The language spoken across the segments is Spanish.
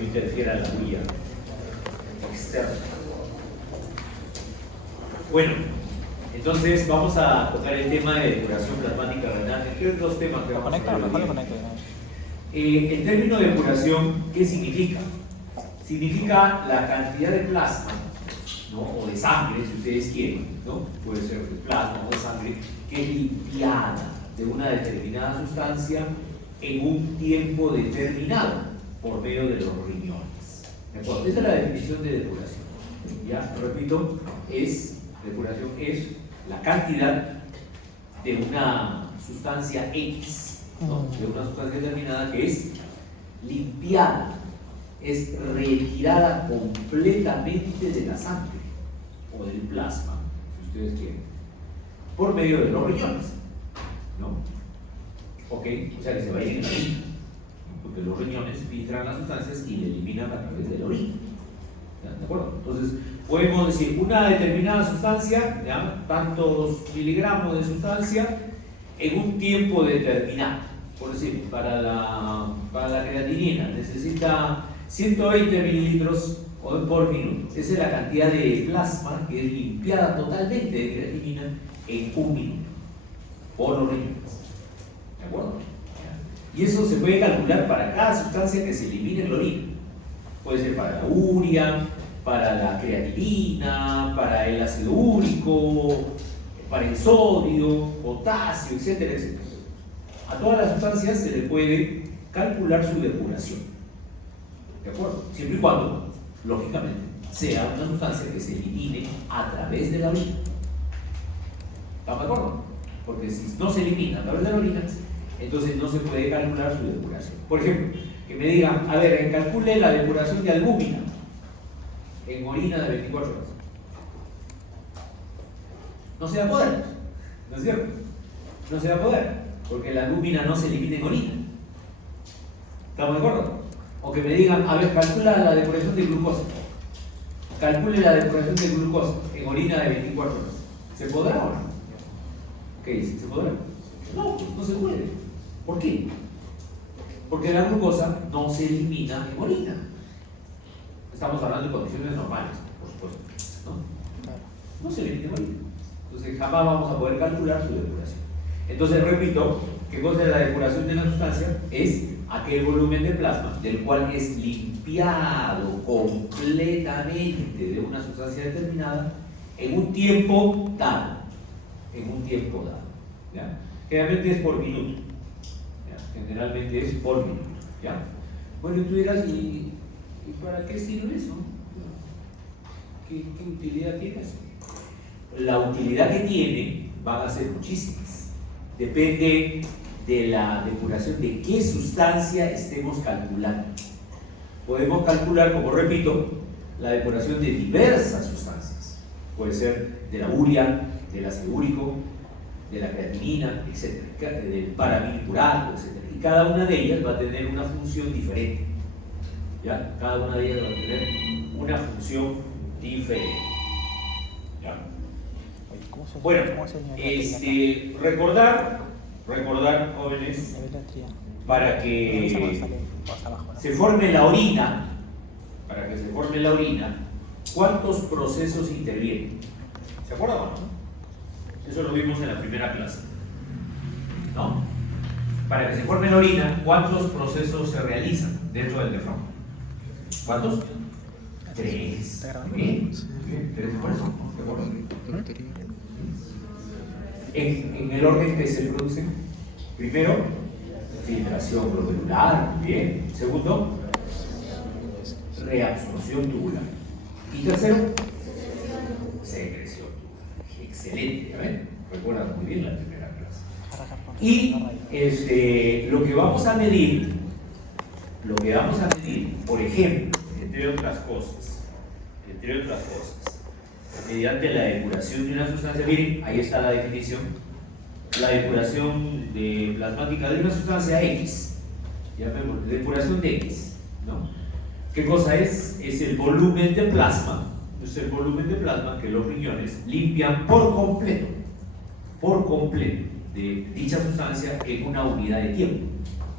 no interfiera la vía externa. Bueno, entonces vamos a tocar el tema de depuración plasmática renal. ¿Qué dos temas que vamos a ver? Mejor lo conecto. El término depuración, ¿qué significa? Significa la cantidad de plasma, ¿no? O de sangre, si ustedes quieren, ¿no? Puede ser de plasma o de sangre, que es limpiada de una determinada sustancia en un tiempo determinado por medio de los riñones. ¿De acuerdo? Esa es la definición de depuración. Ya, repito, depuración es la cantidad de una sustancia X, ¿no? De una sustancia determinada que es limpiada, es retirada completamente de la sangre o del plasma, si ustedes quieren, por medio de los riñones, ¿no? Ok, o sea que se va a ir en la orina, porque los riñones filtran las sustancias y la eliminan a través de la orina. ¿De acuerdo? Entonces, podemos decir una determinada sustancia, ¿ya? Tantos miligramos de sustancia en un tiempo determinado. Por decir, para la creatinina necesita 120 mililitros por minuto. Esa es la cantidad de plasma que es limpiada totalmente de creatinina en un minuto por los riñones. ¿De acuerdo? Y eso se puede calcular para cada sustancia que se elimine en la orina. Puede ser para la urea, para la creatinina, para el ácido úrico, para el sodio, potasio, etcétera, etcétera. A todas las sustancias se le puede calcular su depuración. ¿De acuerdo? Siempre y cuando, lógicamente, sea una sustancia que se elimine a través de la orina. ¿Estamos de acuerdo? Porque si no se elimina a través de la orina, entonces no se puede calcular su depuración. Por ejemplo, que me digan, a ver, calcule la depuración de albúmina en orina de 24 horas. No se va a poder, ¿no es cierto? No se va a poder, porque la albúmina no se elimina en orina. ¿Estamos de acuerdo? O que me digan, a ver, calcula la depuración de glucosa. Calcule la depuración de glucosa en orina de 24 horas. ¿Se podrá o no? ¿Qué dice? ¿Se podrá? No, no se puede. ¿Por qué? Porque la glucosa no se elimina en orina. Estamos hablando de condiciones normales, por supuesto, ¿no? No se elimina en orina. Entonces jamás vamos a poder calcular su depuración. Entonces repito, ¿qué cosa es la depuración de una sustancia? Es aquel volumen de plasma del cual es limpiado completamente de una sustancia determinada en un tiempo dado. En un tiempo dado. ¿Ya? Generalmente es por minuto. ¿Ya? Generalmente es por minuto. ¿Ya? Bueno, y tú dirás, ¿y para qué sirve eso? ¿Qué utilidad tiene eso? La utilidad que tiene van a ser muchísimas. Depende de la depuración de qué sustancia estemos calculando. Podemos calcular, como repito, la depuración de diversas sustancias. Puede ser de la urea, del ácido úrico, de la creatinina, etc., del paravinipurato, etc. Y cada una de ellas va a tener una función diferente. ¿Ya? Cada una de ellas va a tener una función diferente. ¿Ya? Bueno, recordar, jóvenes, para que se forme la orina, ¿cuántos procesos intervienen? ¿Se acuerdan o no? Eso lo vimos en la primera clase, ¿no? Para que se forme la orina, ¿cuántos procesos se realizan dentro del diafragma? ¿Cuántos? 3. ¿Bien? 3 por eso. ¿De acuerdo? En el orden que se producen, primero, filtración glomerular, bien. Segundo, reabsorción tubular. Y tercero, secreción tubular. Excelente, ¿ven? Recuerdan muy bien la primera clase. Y lo que vamos a medir, por ejemplo, entre otras cosas, mediante la depuración de una sustancia, miren, ahí está la definición, la depuración plasmática de una sustancia X, llamémoslo, depuración de X, ¿no? ¿Qué cosa es? Es el volumen de plasma, que los riñones limpian por completo de dicha sustancia en una unidad de tiempo,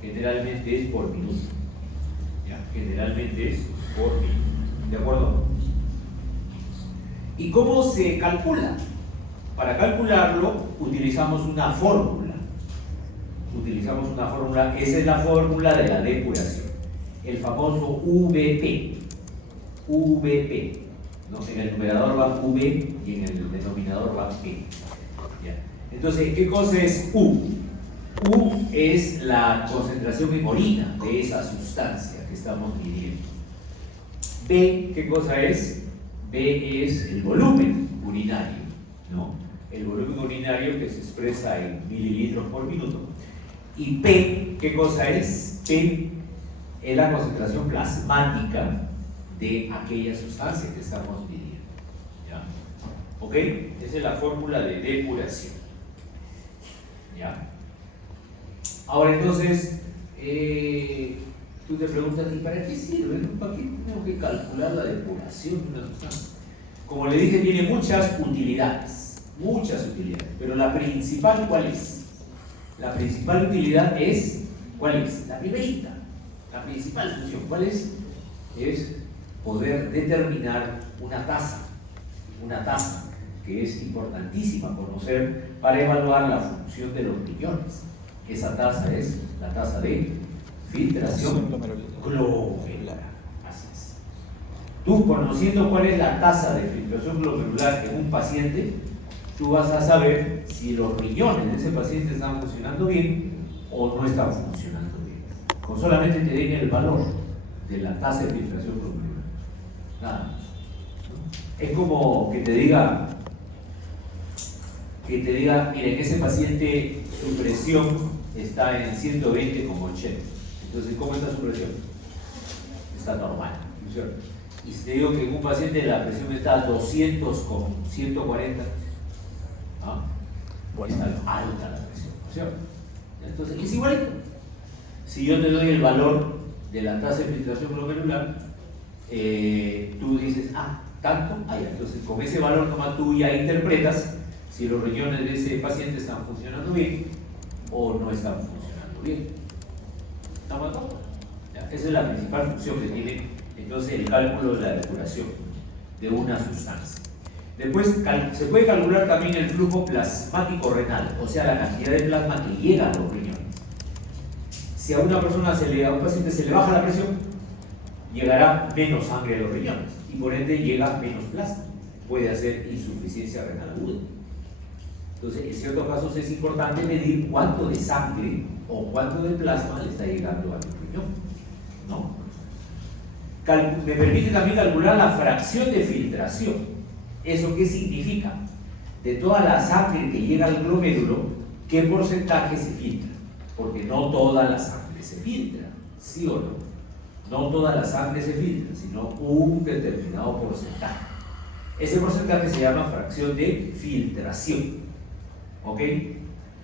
generalmente es por minuto. ¿ya? Generalmente es por minuto. ¿De acuerdo? ¿Y cómo se calcula? Para calcularlo utilizamos una fórmula. Esa es la fórmula de la depuración. El famoso VP. ¿No? En el numerador va V y en el denominador va P. ¿Ya? Entonces, ¿qué cosa es U? U es la concentración en orina de esa sustancia que estamos midiendo. B, ¿qué cosa es? B es el volumen urinario, ¿no? El volumen urinario que se expresa en mililitros por minuto. Y P, ¿qué cosa es? P es la concentración plasmática de aquella sustancia que estamos midiendo. ¿Ya? ¿Ok? Esa es la fórmula de depuración. ¿Ya? Ahora entonces, tú te preguntas, ¿y para qué sirve? ¿Para qué tengo que calcular la depuración de una sustancia? Como le dije, tiene muchas utilidades, pero la principal, ¿cuál es? La principal utilidad es, ¿cuál es? La primerita, la principal función, ¿cuál es? Es poder determinar una tasa que es importantísima conocer para evaluar la función de los riñones. Esa tasa es la tasa de filtración glomerular. Así es. Tú, conociendo cuál es la tasa de filtración glomerular en un paciente, tú vas a saber si los riñones de ese paciente están funcionando bien o no están funcionando bien. Con solamente te den el valor de la tasa de filtración glomerular. Nada más. Es como que te diga, miren, ese paciente, su presión está en 120 como 80. Entonces, ¿cómo está su presión? Está normal, ¿no es cierto? Y si te digo que en un paciente la presión está a 200 con 140, está alta la presión, ¿no es cierto? Entonces, es igualito. Si yo te doy el valor de la tasa de filtración glomerular, tú dices, tanto, entonces con ese valor nomás tú ya interpretas si los riñones de ese paciente están funcionando bien o no están funcionando bien. ¿Estamos de acuerdo? Esa es la principal función que tiene entonces el cálculo de la depuración de una sustancia. Después se puede calcular también el flujo plasmático renal, o sea, la cantidad de plasma que llega a los riñones. Si a una persona, a un paciente se le baja la presión, llegará menos sangre a los riñones y por ende llega menos plasma. Puede hacer insuficiencia renal aguda. Entonces, en ciertos casos es importante medir cuánto de sangre o cuánto de plasma le está llegando al riñón, ¿no? Me permite también calcular la fracción de filtración. ¿Eso qué significa? De toda la sangre que llega al glomérulo, ¿qué porcentaje se filtra? Porque no toda la sangre se filtra, ¿sí o no? No toda la sangre se filtra, sino un determinado porcentaje. Ese porcentaje se llama fracción de filtración. ¿Ok?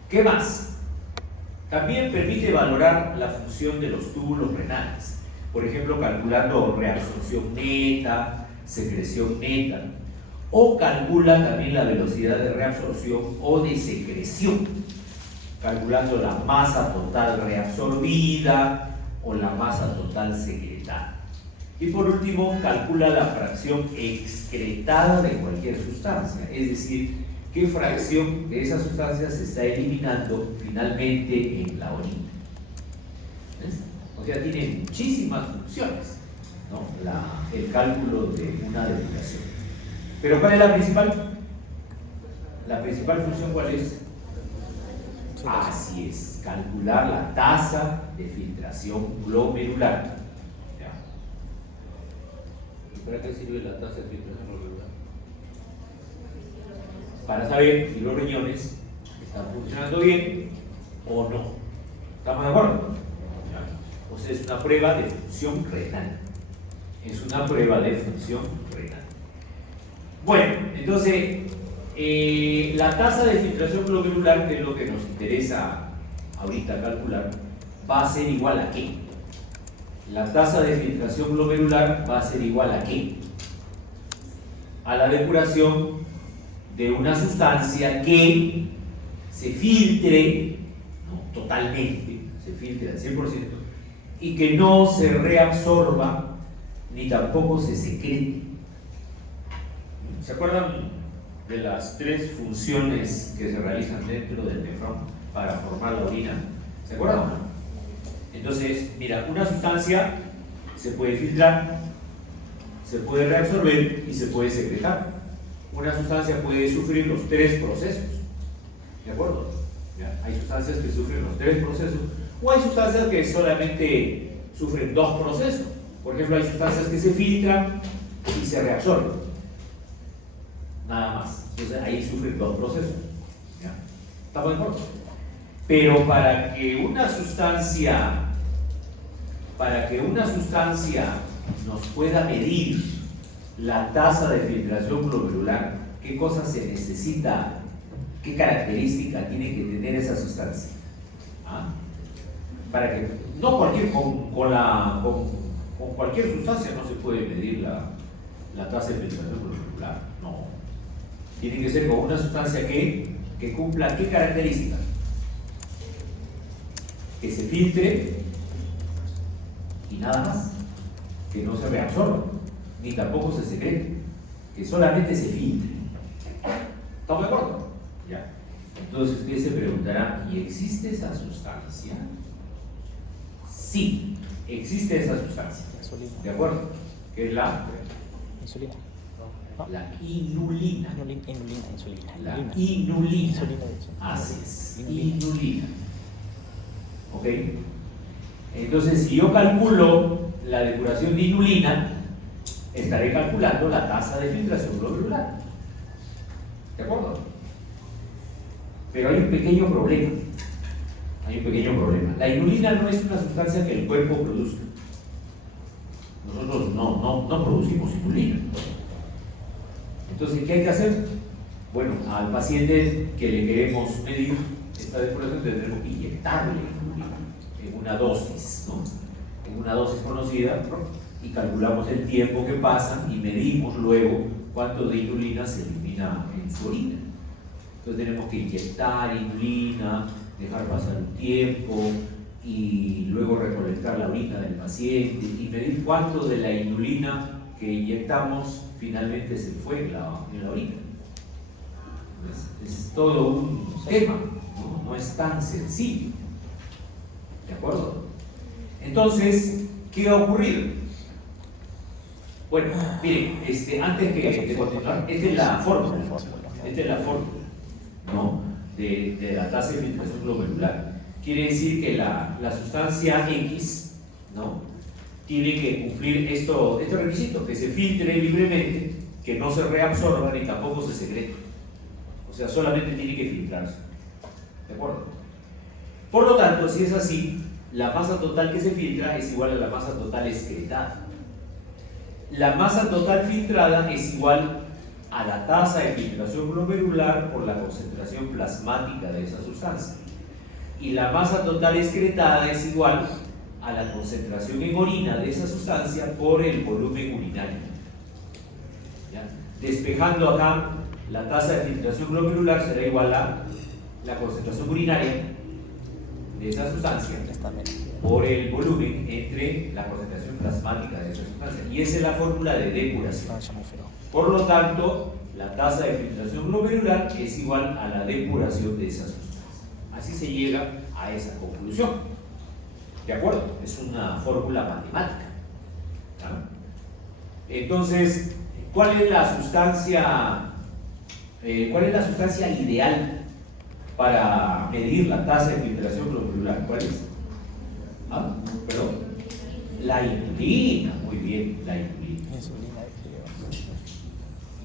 ¿Qué más? También permite valorar la función de los túbulos renales. Por ejemplo, calculando reabsorción neta, secreción neta. O calcula también la velocidad de reabsorción o de secreción, calculando la masa total reabsorbida o la masa total secretada. Y por último, calcula la fracción excretada de cualquier sustancia, es decir, qué fracción de esa sustancia se está eliminando finalmente en la orina. ¿Ves? O sea, tiene muchísimas funciones, ¿no? El cálculo de una depuración. ¿Pero cuál es la principal? La principal función, ¿cuál es? Así es, calcular la tasa de filtración glomerular. ¿Ya? ¿Y para qué sirve la tasa de filtración glomerular? Para saber si los riñones están funcionando bien o no. ¿Estamos de acuerdo? ¿Ya? O sea, es una prueba de función renal. Es una prueba de función renal. Bueno, entonces, la tasa de filtración glomerular, que es lo que nos interesa ahorita calcular, va a ser igual a ¿qué? La tasa de filtración glomerular va a ser igual a ¿qué? A la depuración de una sustancia que se filtre, no, totalmente, se filtre al 100%, y que no se reabsorba ni tampoco se secrete. ¿Se acuerdan de las 3 funciones que se realizan dentro del nefrón para formar la orina? ¿Se acuerdan o no? Entonces, mira, una sustancia se puede filtrar, se puede reabsorber y se puede secretar. Una sustancia puede sufrir los 3 procesos. ¿De acuerdo? ¿Ya? Hay sustancias que sufren los 3 procesos, o hay sustancias que solamente sufren 2 procesos. Por ejemplo, hay sustancias que se filtran y se reabsorben. Nada más. Entonces ahí sufren 2 procesos. ¿Ya? ¿Estamos de acuerdo? Pero para que una sustancia nos pueda medir la tasa de filtración glomerular, ¿qué cosa se necesita? ¿Qué característica tiene que tener esa sustancia? ¿Ah? Para que no cualquier, con cualquier sustancia no se puede medir la tasa de filtración glomerular. No. Tiene que ser con una sustancia que cumpla ¿qué características? Que se filtre y nada más, que no se reabsorba ni tampoco se secrete, que solamente se filtre. ¿Estamos de acuerdo? Ya. Entonces usted se preguntará, ¿y existe esa sustancia? Sí, existe esa sustancia. ¿De acuerdo? ¿Qué es la? Insulina. La inulina. Insulina. La inulina. Así es, inulina. ¿Ok? Entonces, si yo calculo la depuración de inulina, estaré calculando la tasa de filtración glomerular. ¿De acuerdo? Pero hay un pequeño problema. La inulina no es una sustancia que el cuerpo produzca. Nosotros no producimos inulina. Entonces, ¿qué hay que hacer? Bueno, al paciente que le queremos medir esta depuración tendremos que inyectarle inulina en una dosis, ¿no? En una dosis conocida, ¿no? Y calculamos el tiempo que pasa y medimos luego cuánto de inulina se elimina en su orina. Entonces tenemos que inyectar inulina, dejar pasar un tiempo y luego recolectar la orina del paciente y medir cuánto de la inulina que inyectamos finalmente se fue en la orina. Es todo un tema, no es tan sencillo. ¿De acuerdo? Entonces, ¿qué ha ocurrido? Bueno, miren, antes de continuar, esta es la fórmula, ¿no? de la tasa de filtración glomerular. Quiere decir que la sustancia X, ¿no? Tiene que cumplir este requisito, que se filtre libremente, que no se reabsorba ni tampoco se secrete. O sea, solamente tiene que filtrarse. ¿De acuerdo? Por lo tanto, si es así, la masa total que se filtra es igual a la masa total excretada. La masa total filtrada es igual a la tasa de filtración glomerular por la concentración plasmática de esa sustancia. Y la masa total excretada es igual a la concentración en orina de esa sustancia por el volumen urinario. ¿Ya? Despejando acá, la tasa de filtración glomerular será igual a la concentración urinaria de esa sustancia por el volumen entre la concentración plasmática de esa sustancia. Y esa es la fórmula de depuración. Por lo tanto, la tasa de filtración glomerular es igual a la depuración de esa sustancia. Así se llega a esa conclusión. ¿De acuerdo? Es una fórmula matemática. ¿No? Entonces, ¿cuál es la sustancia ideal para medir la tasa de filtración glomerular? ¿Cuál es? ¿Ah? ¿Perdón? La inulina. Muy bien, la inulina.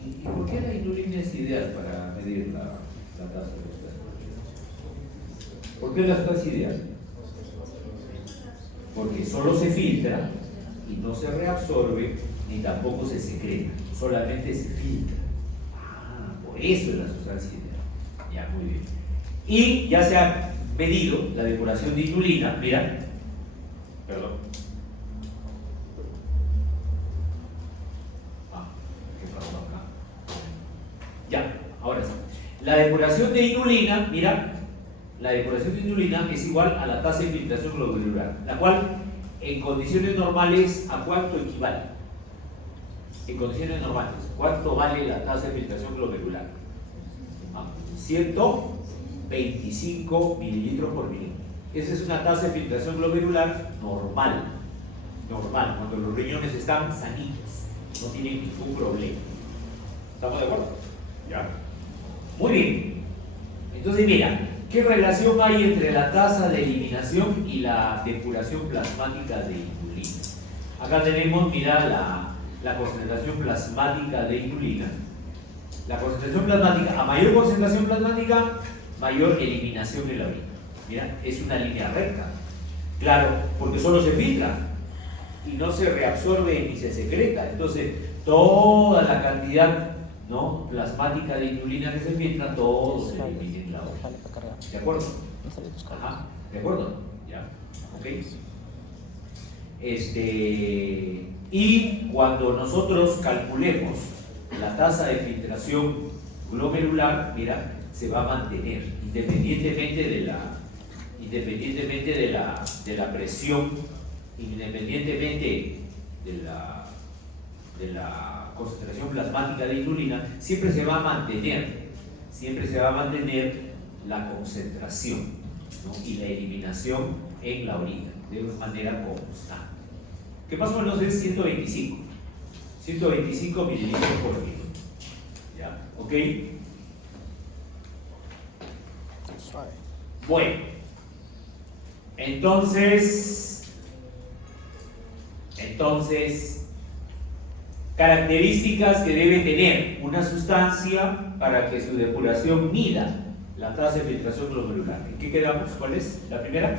¿Y por qué la inulina es ideal para medir la tasa de filtración? ¿Por qué la sustancia ideal? Porque solo se filtra y no se reabsorbe ni tampoco se secreta, solamente se filtra. Por eso es la sustancia ideal. Ya, muy bien. Y ya se ha medido la depuración de inulina, mira, perdón. ¿Qué pasó acá? Ya, ahora sí. La depuración de inulina, mira, la depuración de inulina es igual a la tasa de filtración glomerular, la cual en condiciones normales, ¿a cuánto equivale? En condiciones normales, ¿cuánto vale la tasa de filtración glomerular? 125 mililitros por minuto. Esa es una tasa de filtración glomerular normal, cuando los riñones están sanitos, no tienen ningún problema. ¿Estamos de acuerdo? Ya. Muy bien. Entonces, mira, ¿qué relación hay entre la tasa de eliminación y la depuración plasmática de inulina? Acá tenemos, mira, la concentración plasmática de inulina. La concentración plasmática, a mayor concentración plasmática, mayor eliminación de la orina. Mira, es una línea recta. Claro, porque solo se filtra y no se reabsorbe ni se secreta. Entonces, toda la cantidad, ¿no?, plasmática de inulina que se filtra, todo se elimina en la orina. ¿De acuerdo? Ajá, ¿de acuerdo? Ya, ok. Y cuando nosotros calculemos la tasa de filtración glomerular, mira, se va a mantener independientemente de la presión, independientemente de la concentración plasmática de inulina, siempre se va a mantener la concentración, ¿no?, y la eliminación en la orina de una manera constante. ¿Qué más o menos es 125 mililitros por minuto? ¿Ya? ¿Ok? Suave. Bueno, entonces, características que debe tener una sustancia para que su depuración mida la tasa de filtración glomerular. ¿En qué quedamos? ¿Cuál es? ¿La primera?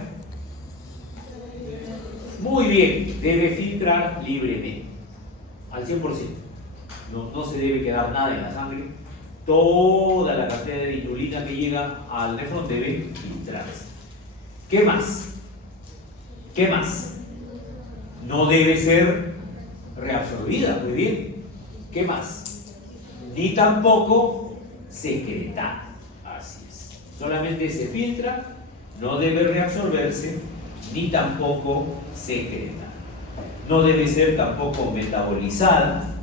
Muy bien, debe filtrar libremente, al 100%. No se debe quedar nada en la sangre. Toda la cantidad de inulina que llega al nefrón debe filtrarse. ¿Qué más? No debe ser reabsorbida, muy bien. ¿Qué más? Ni tampoco secretada. Así es. Solamente se filtra, no debe reabsorberse, ni tampoco secretada. No debe ser tampoco metabolizada,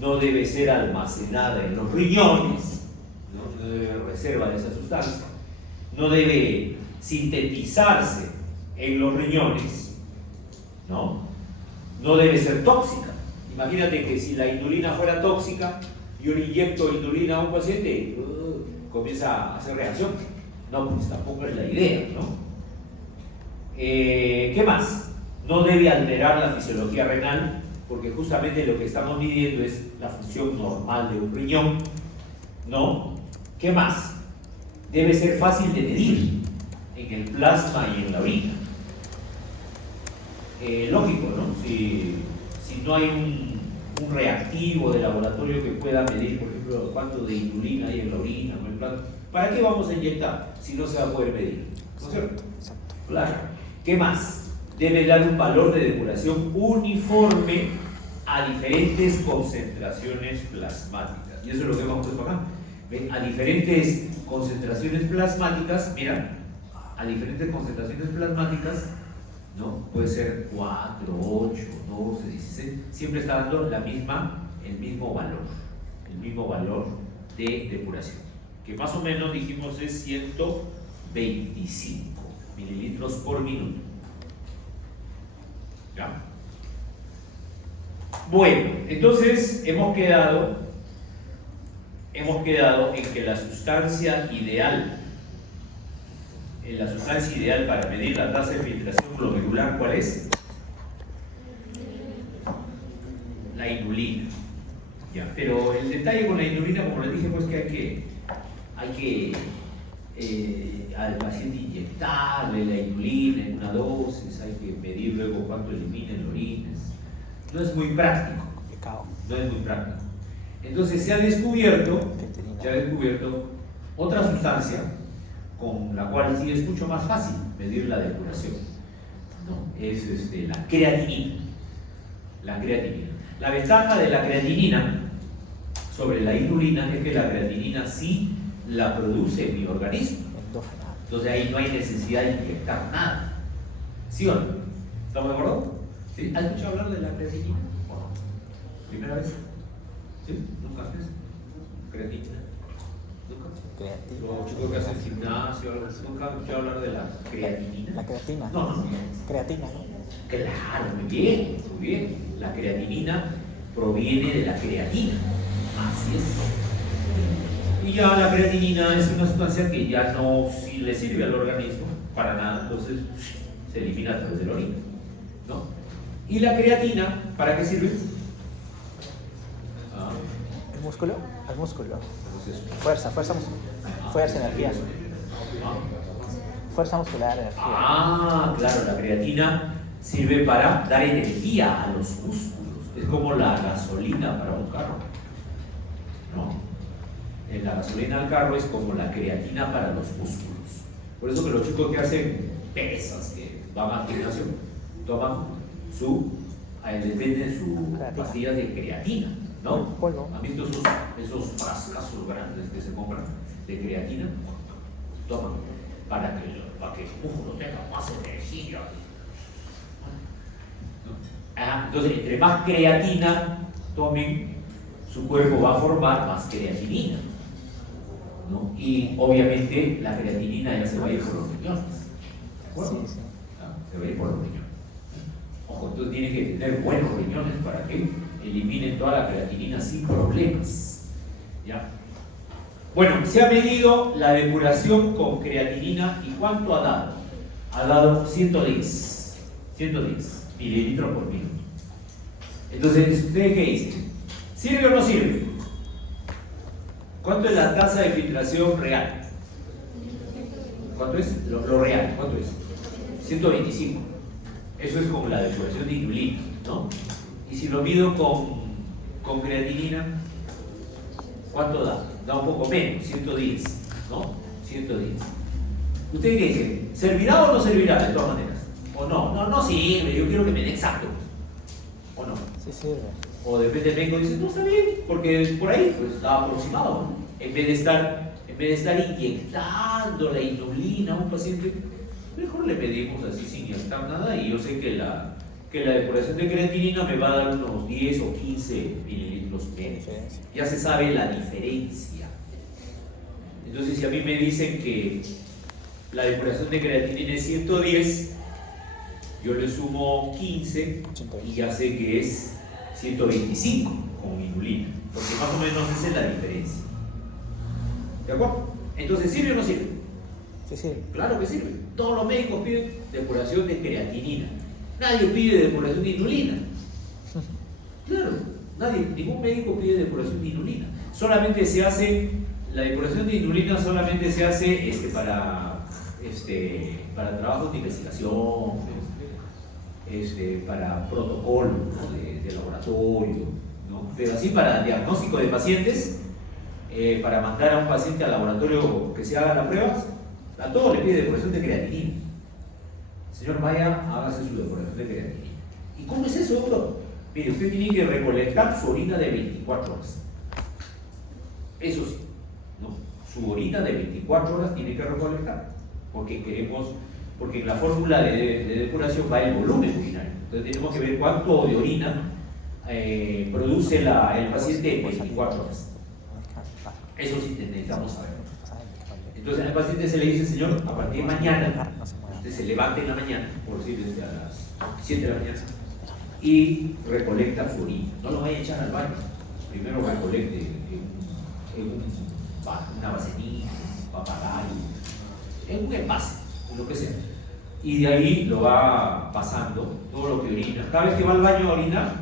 no debe ser almacenada en los riñones, no debe haber reserva de esa sustancia, no debe sintetizarse en los riñones, no debe ser tóxica. Imagínate que si la inulina fuera tóxica, yo le inyecto inulina a un paciente, comienza a hacer reacción. No, pues tampoco es la idea, ¿no? ¿Qué más? No debe alterar la fisiología renal, porque justamente lo que estamos midiendo es la función normal de un riñón, ¿no? ¿Qué más? Debe ser fácil de medir en el plasma y en la orina. Lógico, ¿no? Si no hay un reactivo de laboratorio que pueda medir, por ejemplo, cuánto de inulina hay en la orina o en el plasma, ¿para qué vamos a inyectar si no se va a poder medir? ¿No es cierto? Claro. ¿Qué más? Debe dar un valor de depuración uniforme a diferentes concentraciones plasmáticas. Y eso es lo que hemos puesto acá. ¿Ven? A diferentes concentraciones plasmáticas, mira, a diferentes concentraciones plasmáticas, ¿no? Puede ser 4, 8, 12, 16, siempre está dando el mismo valor de depuración, que más o menos dijimos es 125 mililitros por minuto. ¿Ya? Bueno, entonces hemos quedado en que la sustancia ideal para medir la tasa de filtración glomerular, ¿cuál es? La inulina. Ya, pero el detalle con la inulina, como les dije, pues que hay que al paciente inyectarle la inulina en una dosis, hay que medir luego cuánto elimina en orines. No es muy práctico. No es muy práctico. Entonces se ha descubierto otra sustancia con la cual sí es mucho más fácil medir la depuración, ¿no? Es la creatinina. La ventaja de la creatinina sobre la inulina es que la creatinina sí la produce mi organismo. Entonces ahí no hay necesidad de inyectar nada. ¿Sí o no? ¿Estamos de acuerdo? ¿Sí? ¿Has escuchado hablar de la creatinina? ¿O no? ¿Primera vez? ¿Sí? ¿Nunca antes? ¿Creatinina? ¿Nunca? Creatina. Los chicos que hacen gimnasio, ¿nunca han escuchado hablar de la creatinina? La creatina. No, no. Creatina, ¿no? Claro, muy bien, muy bien. La creatinina proviene de la creatina. Así es. Y ya la creatinina es una sustancia que ya no le sirve al organismo para nada, entonces se elimina a través de la orina, ¿no? ¿Y la creatina para qué sirve? Ah, ¿El músculo? El músculo. entonces, Fuerza, fuerza muscular. Fuerza, energía. ah, Fuerza muscular, energía. claro, la creatina sirve para dar energía a los músculos. Es como la gasolina para un carro, ¿no? La gasolina al carro es como la creatina para los músculos. Por eso que los chicos que hacen pesas, que van al gimnasio, toman les venden sus pastillas de creatina, ¿no? Polvo. ¿Han visto esos frascazos grandes que se compran de creatina? Toman para que el músculo tenga más energía. Entonces, entre más creatina tomen, su cuerpo va a formar más creatinina, ¿no? Y obviamente la creatinina ya se va a ir por los riñones. ¿De acuerdo? Sí, sí. Se va a ir por los riñones. Ojo, entonces tiene que tener buenos riñones para que eliminen toda la creatinina sin problemas. ¿Ya? Bueno, se ha medido la depuración con creatinina y ¿cuánto ha dado? Ha dado 110 mililitros por minuto. Entonces, ¿ustedes qué dicen? ¿Sirve o no sirve? ¿Cuánto es la tasa de filtración real? ¿Cuánto es? Lo real, ¿cuánto es? 125. Eso es como la depuración de inulina, ¿no? Y si lo mido con creatinina, ¿cuánto da? Da un poco menos, 110, ¿no? 110. ¿Usted qué dice? ¿Servirá o no servirá de todas maneras? ¿O no? No sirve, yo quiero que me dé exacto. ¿O no? Sí sirve. O de repente vengo y dice, no, está bien, porque por ahí pues está aproximado, ¿no? En vez de estar inyectando la inulina a un paciente, mejor le pedimos así sin inyectar nada y yo sé que la depuración de creatinina me va a dar unos 10 o 15 mililitros menos. Ya se sabe la diferencia. Entonces, si a mí me dicen que la depuración de creatinina es 110, yo le sumo 15 y ya sé que es 125 con inulina, porque más o menos esa es la diferencia. ¿De acuerdo? Entonces, ¿sirve o no sirve? Sí sirve. Claro que sirve. Todos los médicos piden depuración de creatinina. Nadie pide depuración de inulina. Claro, ningún médico pide depuración de inulina. Solamente se hace, la depuración de inulina solamente se hace para trabajos de investigación, para protocolos, ¿no? de laboratorio, ¿no? Pero así para diagnóstico de pacientes, para mandar a un paciente al laboratorio que se hagan las pruebas, a todos le pide depuración de creatinina. Señor, vaya, hágase su depuración de creatinina. ¿Y cómo es eso, doctor? Mire, usted tiene que recolectar su orina de 24 horas. Eso sí, ¿no? Su orina de 24 horas tiene que recolectar, porque en la fórmula de depuración va el volumen urinario. Entonces tenemos que ver cuánto de orina produce el paciente en 24 horas. Eso sí necesitamos saber. Entonces al paciente se le dice, señor, a partir de mañana, usted se levanta en la mañana, por decir desde a las 7 de la mañana, y recolecta su orina. No lo vaya a echar al baño. Primero recolecte una vaselina, un papagayo, en un envase, lo que sea. Y de ahí lo va pasando, todo lo que orina. Cada vez que va al baño a orinar,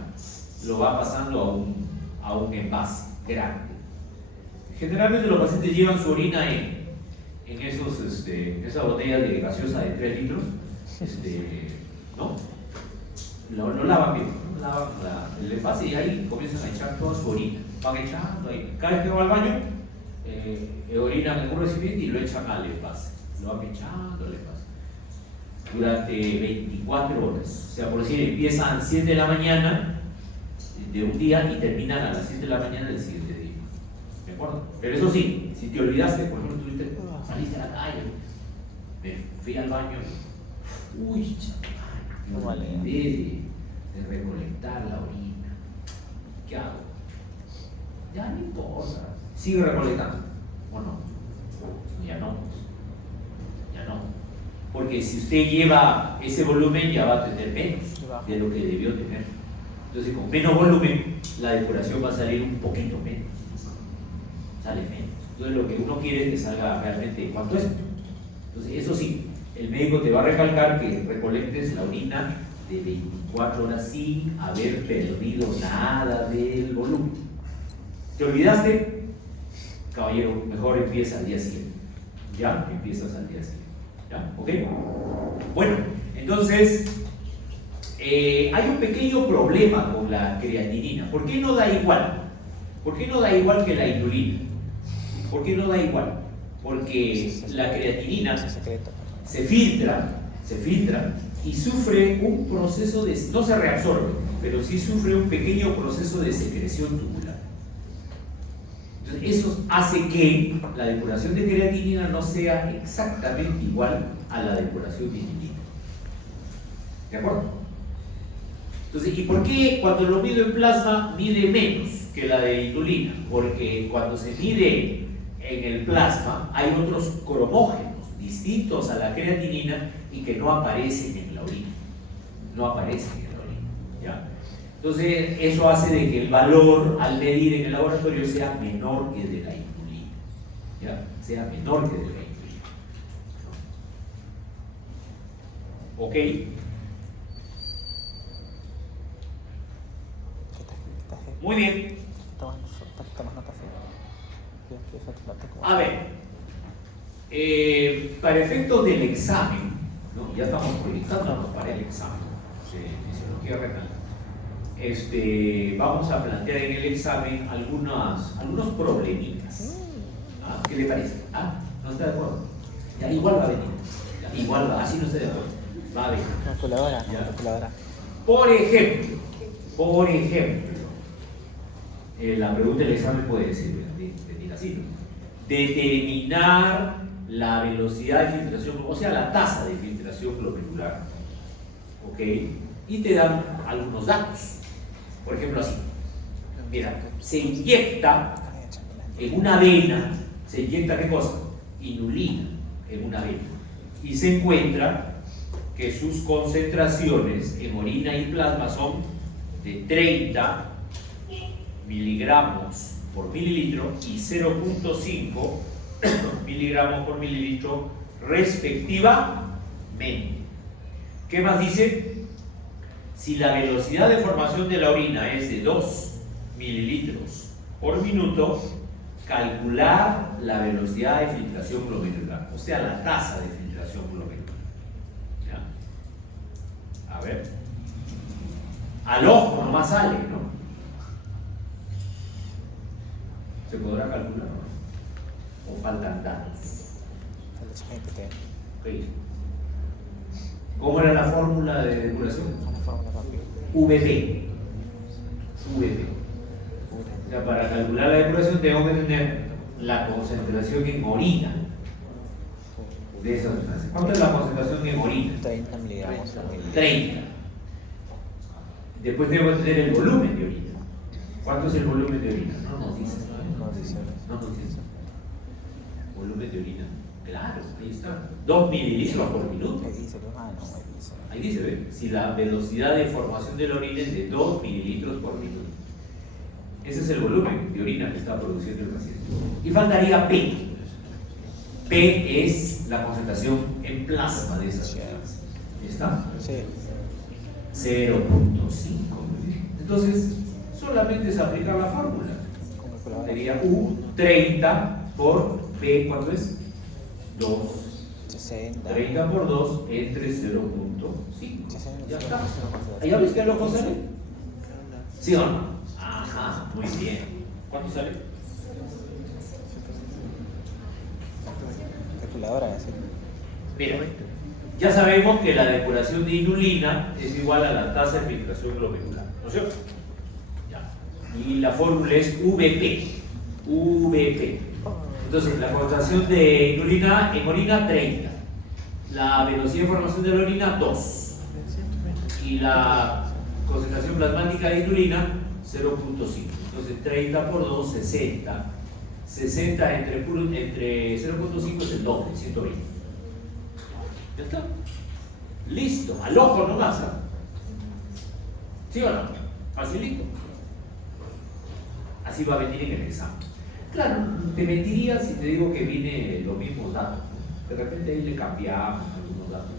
lo va pasando a un envase grande. Generalmente los pacientes llevan su orina en esas botellas de gaseosa de 3 litros, ¿no? Lo lavan bien, ¿no? Lavan el envase y ahí comienzan a echar toda su orina. Van echando ahí. Cada vez que va al baño, orinan en un recipiente y lo echan al envase. Lo van echando al envase. Durante 24 horas. O sea, por decir, empiezan a 7 de la mañana de un día y terminan a las 7 de la mañana del siguiente día. ¿De acuerdo? Pero eso sí, si te olvidaste, por ejemplo, saliste a la calle, me fui al baño, uy, chaval, No vale. olvidé de recolectar la orina. ¿Qué hago? Ya no importa. Sigue recolectando. ¿O no? Ya no. Ya no. Porque si usted lleva ese volumen, ya va a tener menos de lo que debió tener. Entonces, con menos volumen, la depuración va a salir un poquito menos. Sale menos. Entonces, lo que uno quiere es que salga realmente cuánto es. Entonces, eso sí, el médico te va a recalcar que recolectes la orina de 24 horas sin haber perdido nada del volumen. ¿Te olvidaste? Caballero, mejor empieza al día siguiente. Ya, empiezas al día siguiente. ¿Ya? ¿Ok? Bueno, entonces, hay un pequeño problema con la creatinina. ¿Por qué no da igual? ¿Por qué no da igual que la inulina? ¿Por qué no da igual? Porque la creatinina se filtra y sufre un proceso de, no se reabsorbe, pero sí sufre un pequeño proceso de secreción tubular. Entonces, eso hace que la depuración de creatinina no sea exactamente igual a la depuración de inulina. ¿De acuerdo? Entonces, ¿y por qué cuando lo mido en plasma mide menos que la de inulina? Porque cuando se mide en el plasma hay otros cromógenos distintos a la creatinina y que no aparecen en la orina. No aparecen en la orina. ¿Ya? Entonces, eso hace de que el valor al medir en el laboratorio sea menor que el de la inulina. ¿Ya? Sea menor que el de la inulina. ¿Ok? Muy bien. A ver, para efectos del examen, ¿no? Ya estamos proyectándonos para el examen de fisiología renal. Vamos a plantear en el examen algunos problemitas. ¿Ah? ¿Qué le parece? ¿Ah? ¿No está de acuerdo? Ya, igual va a venir. Ya, igual va, así no está de acuerdo. Va a venir. Calculadora. Por ejemplo, la pregunta del examen puede decir así, ¿no? Determinar la velocidad de filtración, o sea, la tasa de filtración glomerular. ¿Ok? Y te dan algunos datos. Por ejemplo, así. Mira, se inyecta en una vena, ¿se inyecta qué cosa? Inulina en una vena. Y se encuentra que sus concentraciones en orina y plasma son de 30 miligramos por mililitro y 0.5 miligramos por mililitro respectivamente. ¿Qué más dice? Si la velocidad de formación de la orina es de 2 mililitros por minuto, calcular la velocidad de filtración glomerular, o sea, la tasa de filtración glomerular. ¿Ya? A ver. Al ojo nomás sale, ¿no? ¿Se podrá calcular? ¿O faltan datos? Okay. ¿Cómo era la fórmula de depuración? VP. O sea, para calcular la depuración tengo que tener la concentración en orina de esa sustancia. ¿Cuánto es la concentración en orina? 30 miligramos. 30. Después tengo que tener el volumen de orina. ¿Cuánto es el volumen de orina? No nos dice. No nos dice. Volumen de orina. Claro, ahí está. 2 mililitros por minuto. Ahí dice, ¿ve? Si la velocidad de formación de la orina es de 2 mililitros por minuto. Ese es el volumen de orina que está produciendo el paciente. Y faltaría P. P es la concentración en plasma de esa sustancia. ¿Está? Sí. 0.5. Entonces, solamente es aplicar la fórmula. Sería U 30 por P, ¿cuánto es? 2. 60. 30 por 2 entre 0.5. Ya está. ¿Ya ves que el ojo sale? ¿Sí o no? Ajá, muy bien. ¿Cuánto sale? Calculadora, ¿sí? Mira, ya sabemos que la depuración de inulina es igual a la tasa de filtración glomerular, ¿no es cierto? Ya. Y la fórmula es VP. Entonces, la concentración de inulina en orina 30. La velocidad de formación de la orina 2. y la concentración plasmática de inulina 0.5. Entonces 30 por 2, 60. 60 entre 0.5 es el doble, 120. Ya está. Listo, al ojo nomás. ¿Sí o no? Facilito. Así va a venir en el examen. Claro, te mentiría si te digo que viene los mismos datos. De repente ahí le cambiamos algunos datos.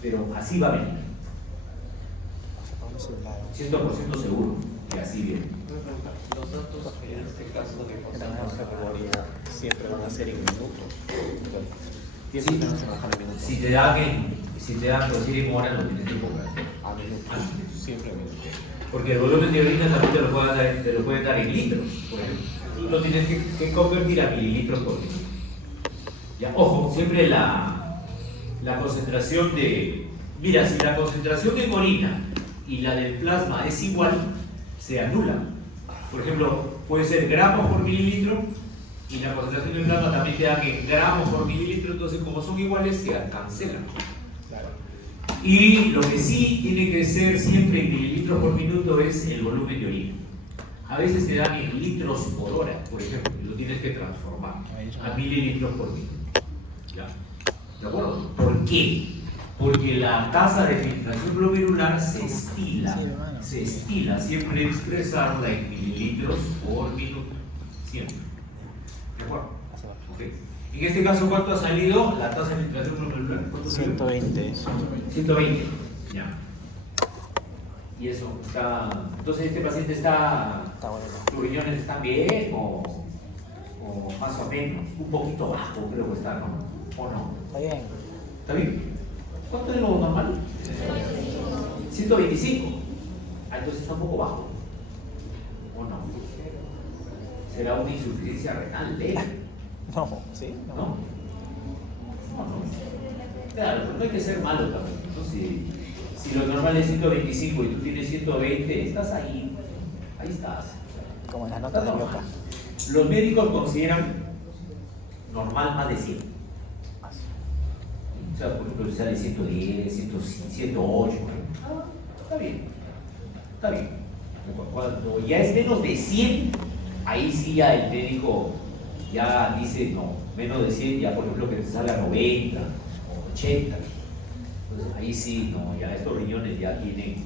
Pero así va a venir. 100% seguro que así viene. Los datos en este caso de categoría siempre van a ser en minutos. Sí, si te dan decir en horas, lo tienes que cobrar. A minutos. Siempre a minutos. Porque el volumen de orina también te lo pueden dar en litros, por ejemplo. Tú lo tienes que convertir a mililitros por litro. Ya, ojo, siempre la concentración de... Mira, si la concentración en orina y la del plasma es igual, se anula. Por ejemplo, puede ser gramos por mililitro y la concentración del plasma también te dan en gramos por mililitro, entonces como son iguales se cancelan. Claro. Y lo que sí tiene que ser siempre en mililitros por minuto es el volumen de orina. A veces te dan en litros por hora, por ejemplo, y lo tienes que transformar a mililitros por minuto. ¿Ya? ¿De acuerdo? ¿Por qué? Porque la tasa de filtración glomerular se estila. Se estila siempre expresarla en mililitros por minuto. Siempre. ¿De acuerdo? Okay. En este caso, ¿cuánto ha salido la tasa de filtración glomerular? 120. 120. Ya. Y eso está. Entonces, este paciente está. Bueno. ¿Sus riñones están bien o más o menos? Un poquito bajo, creo que está, ¿no? ¿O no? Está bien. ¿Está bien? ¿Cuánto es lo normal? 125. Ah, entonces está un poco bajo. ¿O no? ¿Será una insuficiencia renal leve? No, ¿sí? ¿No? No, no. Claro, pero no hay que ser malo también. Entonces, si lo normal es 125 y tú tienes 120, estás ahí. Ahí estás. Como en las notas de Loca. Los médicos consideran normal más de 100. O sea, por ejemplo, sale 110, 108. Está bien. Está bien. Cuando ya es menos de 100, ahí sí ya el médico ya dice no. Menos de 100, ya por ejemplo que te sale a 90 o 80. Entonces ahí sí, no, ya estos riñones ya tienen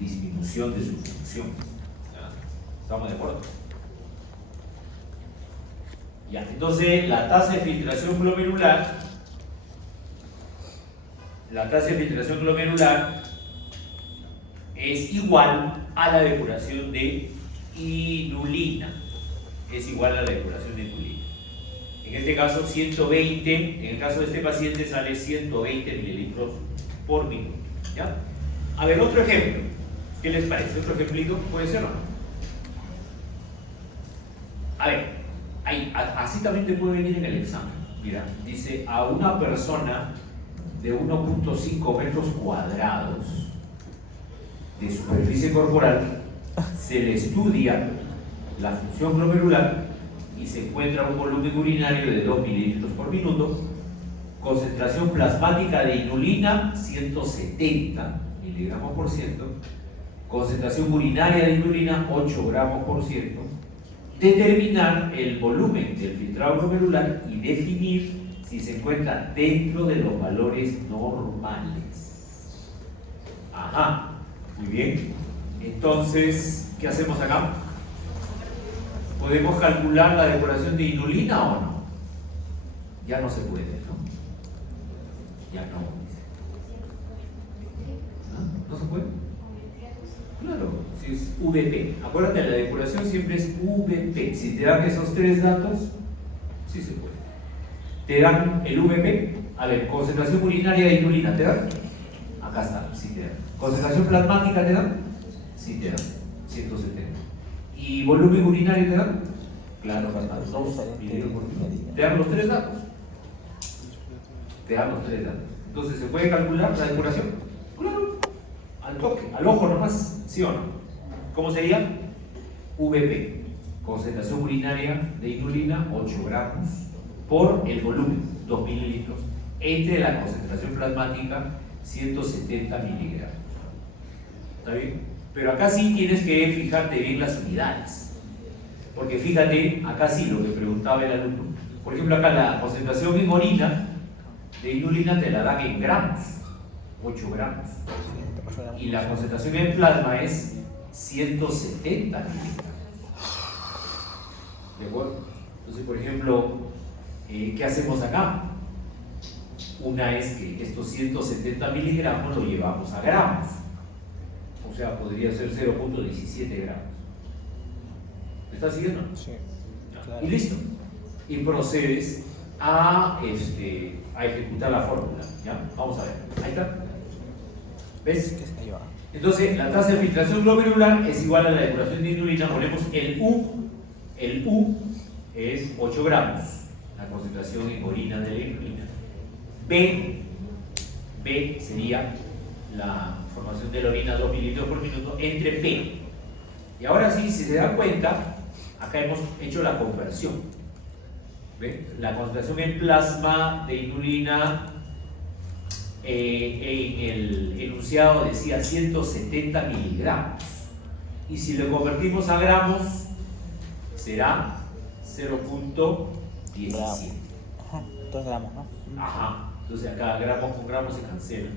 disminución de su función. ¿Ya? ¿Estamos de acuerdo? Ya, entonces la tasa de filtración glomerular, es igual a la depuración de inulina. Es igual a la depuración de inulina. En este caso 120, en el caso de este paciente sale 120 mililitros por minuto. ¿Ya? A ver, otro ejemplo. ¿Qué les parece? ¿Otro ejemplito? ¿Puede ser o no? A ver. Así también te puede venir en el examen. Mira, dice a una persona de 1.5 metros cuadrados de superficie corporal se le estudia la función glomerular y se encuentra un volumen urinario de 2 mililitros por minuto, concentración plasmática de inulina 170 miligramos por ciento, concentración urinaria de inulina 8 gramos por ciento. Determinar el volumen del filtrado glomerular y definir si se encuentra dentro de los valores normales. Ajá, muy bien. Entonces, ¿qué hacemos acá? ¿Podemos calcular la depuración de inulina o no? Ya no se puede, ¿no? Ya no. ¿No? ¿No se puede? Claro, si es VP. Acuérdate, la depuración siempre es VP. Si te dan esos tres datos, sí se puede. Te dan el VP, a ver, concentración urinaria de inulina, ¿te dan? Acá está, sí te dan. Concentración plasmática, ¿te dan? Sí te dan, 170. ¿Y volumen urinario te dan? Claro, a 2 mililitros por minuto. Te dan los tres datos. Te dan los tres datos. Entonces, ¿se puede calcular la depuración? Claro. Al toque, al ojo nomás, ¿sí o no? ¿Cómo sería? VP, concentración urinaria de inulina, 8 gramos, por el volumen, 2 mililitros, entre la concentración plasmática, 170 miligramos. ¿Está bien? Pero acá sí tienes que fijarte bien las unidades. Porque fíjate, acá sí lo que preguntaba el alumno. Por ejemplo, acá la concentración en orina de inulina te la dan en gramos, 8 gramos. Y la concentración en plasma es 170 miligramos. ¿De acuerdo? Entonces, por ejemplo, ¿qué hacemos acá? Una es que estos 170 miligramos lo llevamos a gramos. O sea, podría ser 0.17 gramos. ¿Me estás siguiendo? Sí, claro. Y listo. Y procedes a ejecutar la fórmula. ¿Ya? Vamos a ver. Ahí está. ¿Ves? ¿Qué se lleva? Entonces, la tasa de filtración glomerular es igual a la depuración de inulina. Ponemos el U. El U es 8 gramos, la concentración en orina de la inulina. B sería la formación de la orina 2 mililitros por minuto entre P. Y ahora sí, si se dan cuenta, acá hemos hecho la conversión. ¿Ve? La concentración en plasma de inulina en el enunciado decía 170 miligramos. Y si lo convertimos a gramos, será 0.17. Ajá, 2 gramos, ¿no? Ajá. Entonces acá gramos con gramos se cancela.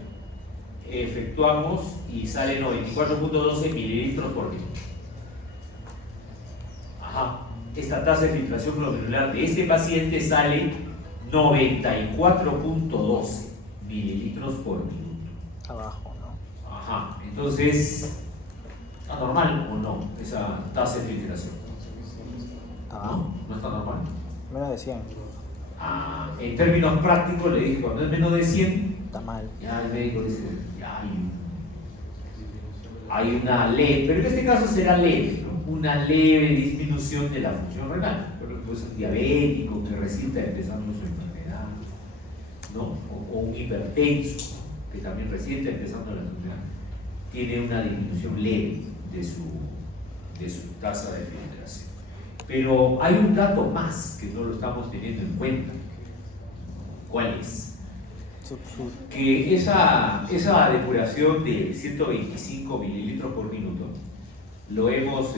Efectuamos y sale 94.12 mililitros por minuto. Ajá. Esta tasa de filtración glomerular de este paciente sale 94.12 mililitros por minuto. Abajo, ¿no? Ajá. Entonces, ¿está normal o no esa tasa de filtración? Abajo. No está normal. Menos de 100. En términos prácticos le dije, cuando es menos de 100, Está mal. ya el médico dice, ya hay una leve, pero en este caso será leve, ¿no? Una leve disminución de la función renal. Por ejemplo, es un diabético que recién está empezando su enfermedad, ¿no? O un hipertenso que también recién está empezando la enfermedad, tiene una disminución leve de su tasa de filtración. Pero hay un dato más que no lo estamos teniendo en cuenta. ¿Cuál es? Que esa depuración de 125 mililitros por minuto lo hemos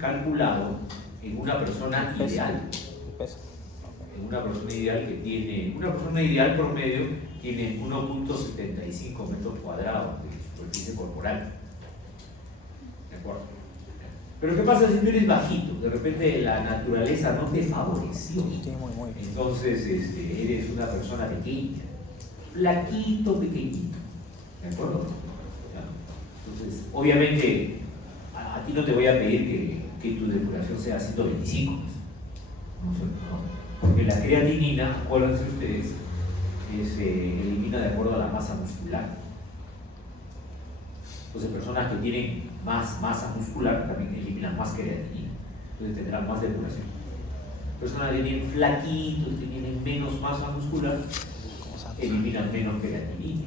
calculado en una persona ideal. Peso. En una persona ideal que tiene, una persona ideal promedio tiene 1.75 metros cuadrados de superficie corporal. ¿De acuerdo? Pero ¿qué pasa si tú eres bajito? De repente la naturaleza no te favoreció. Sí, muy. Entonces eres una persona pequeña, flaquito, pequeñito. ¿De acuerdo? ¿Ya? Entonces, obviamente, a ti no te voy a pedir que tu depuración sea 125. ¿No? Porque la creatinina, acuérdense ustedes, se elimina de acuerdo a la masa muscular. Entonces, personas que tienen más masa muscular también eliminan más creatinina, entonces tendrán más depuración. Personas que tienen flaquitos, que tienen menos masa muscular, eliminan menos creatinina.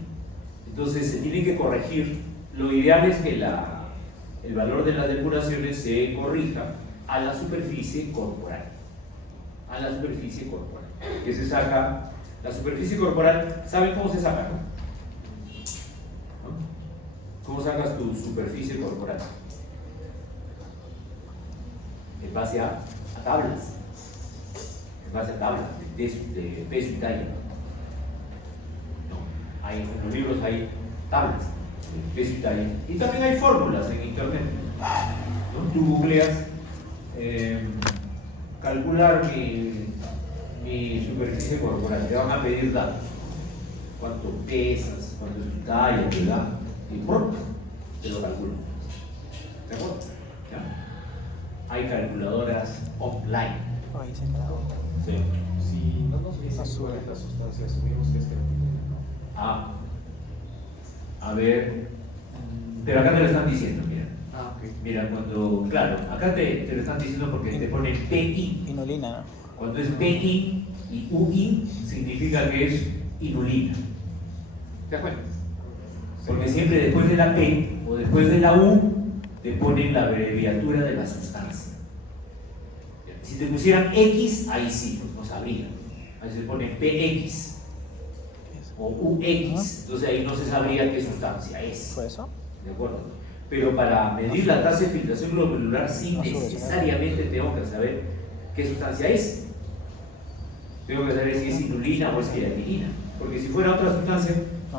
Entonces, se tiene que corregir. Lo ideal es que el valor de las depuraciones se corrija a la superficie corporal. A la superficie corporal. Que se saca, la superficie corporal, ¿saben cómo se saca? ¿No? ¿Cómo sacas tu superficie corporal? En base a tablas. En base a tablas de peso y talla. No, en los libros hay tablas de peso y talla. Y también hay fórmulas en internet. ¿No? Tú googleas calcular mi superficie corporal. Te van a pedir datos. ¿Cuánto pesas? ¿Cuánto es tu talla? ¿Tu edad? Y te lo calculo. ¿De acuerdo? ¿Ya? Hay calculadoras online. Ahí se quedó. Sí. Si no nos dicen cuál es la sustancia, asumimos que es creatinina, ¿no? A ver. Pero acá te lo están diciendo, mira. Ok. Mira, cuando. Claro, acá te lo están diciendo porque te ponen PI. Inulina, ¿no? Cuando es PI y UI, significa que es inulina. ¿Te acuerdas? Porque siempre después de la P o después de la U te ponen la abreviatura de la sustancia. Si te pusieran X, ahí sí, pues no sabría. Ahí se pone PX o UX, entonces ahí no se sabría qué sustancia es. ¿Fue eso? ¿De acuerdo? Pero para medir la tasa de filtración glomerular sí necesariamente tengo que saber qué sustancia es. Tengo que saber si es inulina o es creatinina. Porque si fuera otra sustancia,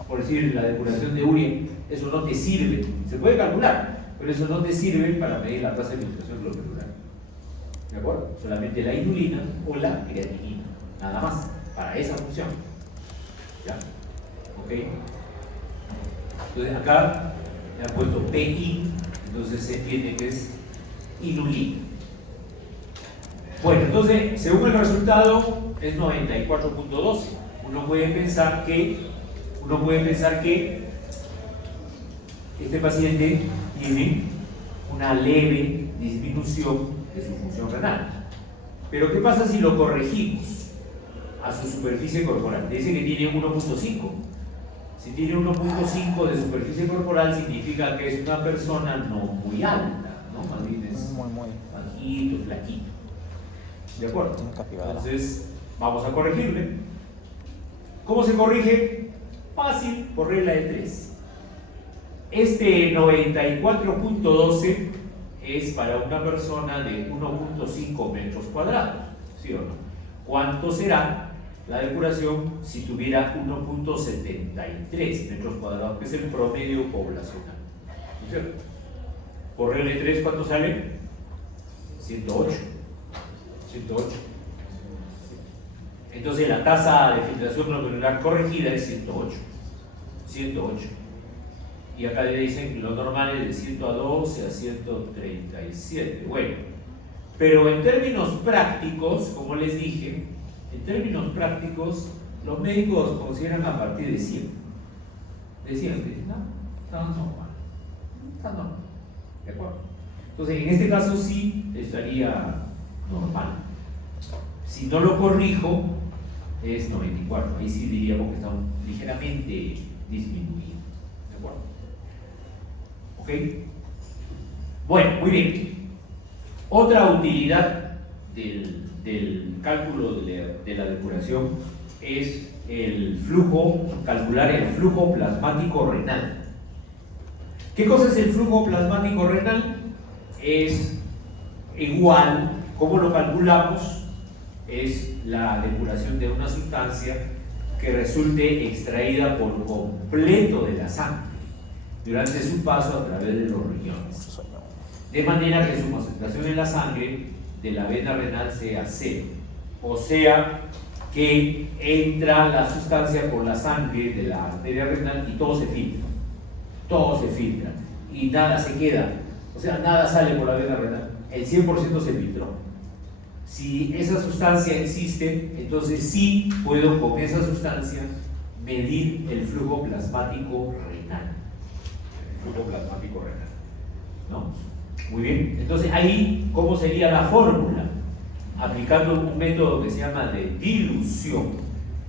por decir la depuración de urea, eso no te sirve. Se puede calcular, pero eso no te sirve para medir la tasa de filtración glomerular. ¿De acuerdo? Solamente la inulina o la creatinina. Nada más, para esa función. ¿Ya? ¿Ok? Entonces acá me han puesto PI, entonces se entiende que es inulina. Bueno, entonces, según el resultado, es 94.12. Uno puede pensar que este paciente tiene una leve disminución de su función renal. Pero ¿qué pasa si lo corregimos a su superficie corporal? Dice que tiene 1.5. Si tiene 1.5 de superficie corporal, significa que es una persona no muy alta, ¿no? Más bien es Muy. bajito, flaquito. ¿De acuerdo? Tiene capibara. Entonces, vamos a corregirle. ¿Cómo se corrige? Fácil, por regla de 3. Este 94.12 es para una persona de 1.5 metros cuadrados, ¿sí o no? ¿Cuánto será la depuración si tuviera 1.73 metros cuadrados, que es el promedio poblacional? ¿No es cierto? Por regla de 3, ¿cuánto sale? 108. 108. Entonces la tasa de filtración glomerular corregida es 108. 108. Y acá le dicen que lo normal es de 112 a 137. Bueno, pero en términos prácticos, como les dije, en términos prácticos, los médicos consideran a partir de 100. De 100, dicen, no, está normal. Está normal. ¿De acuerdo? Entonces, en este caso sí estaría normal. Si no lo corrijo, es 94. Ahí sí diríamos que está ligeramente disminuido. ¿De acuerdo? ¿Ok? Bueno, muy bien. Otra utilidad del cálculo de la depuración es el flujo, calcular el flujo plasmático renal. ¿Qué cosa es el flujo plasmático renal? Es igual, ¿cómo lo calculamos? Es la depuración de una sustancia que resulte extraída por completo de la sangre durante su paso a través de los riñones, de manera que su concentración en la sangre de la vena renal sea 0, o sea que entra la sustancia por la sangre de la arteria renal y todo se filtra y nada se queda, o sea, nada sale por la vena renal, el 100% se filtró. Si esa sustancia existe, entonces sí puedo con esa sustancia medir el flujo plasmático renal. El flujo plasmático renal, ¿no? Muy bien, entonces ahí, ¿cómo sería la fórmula? Aplicando un método que se llama de dilución.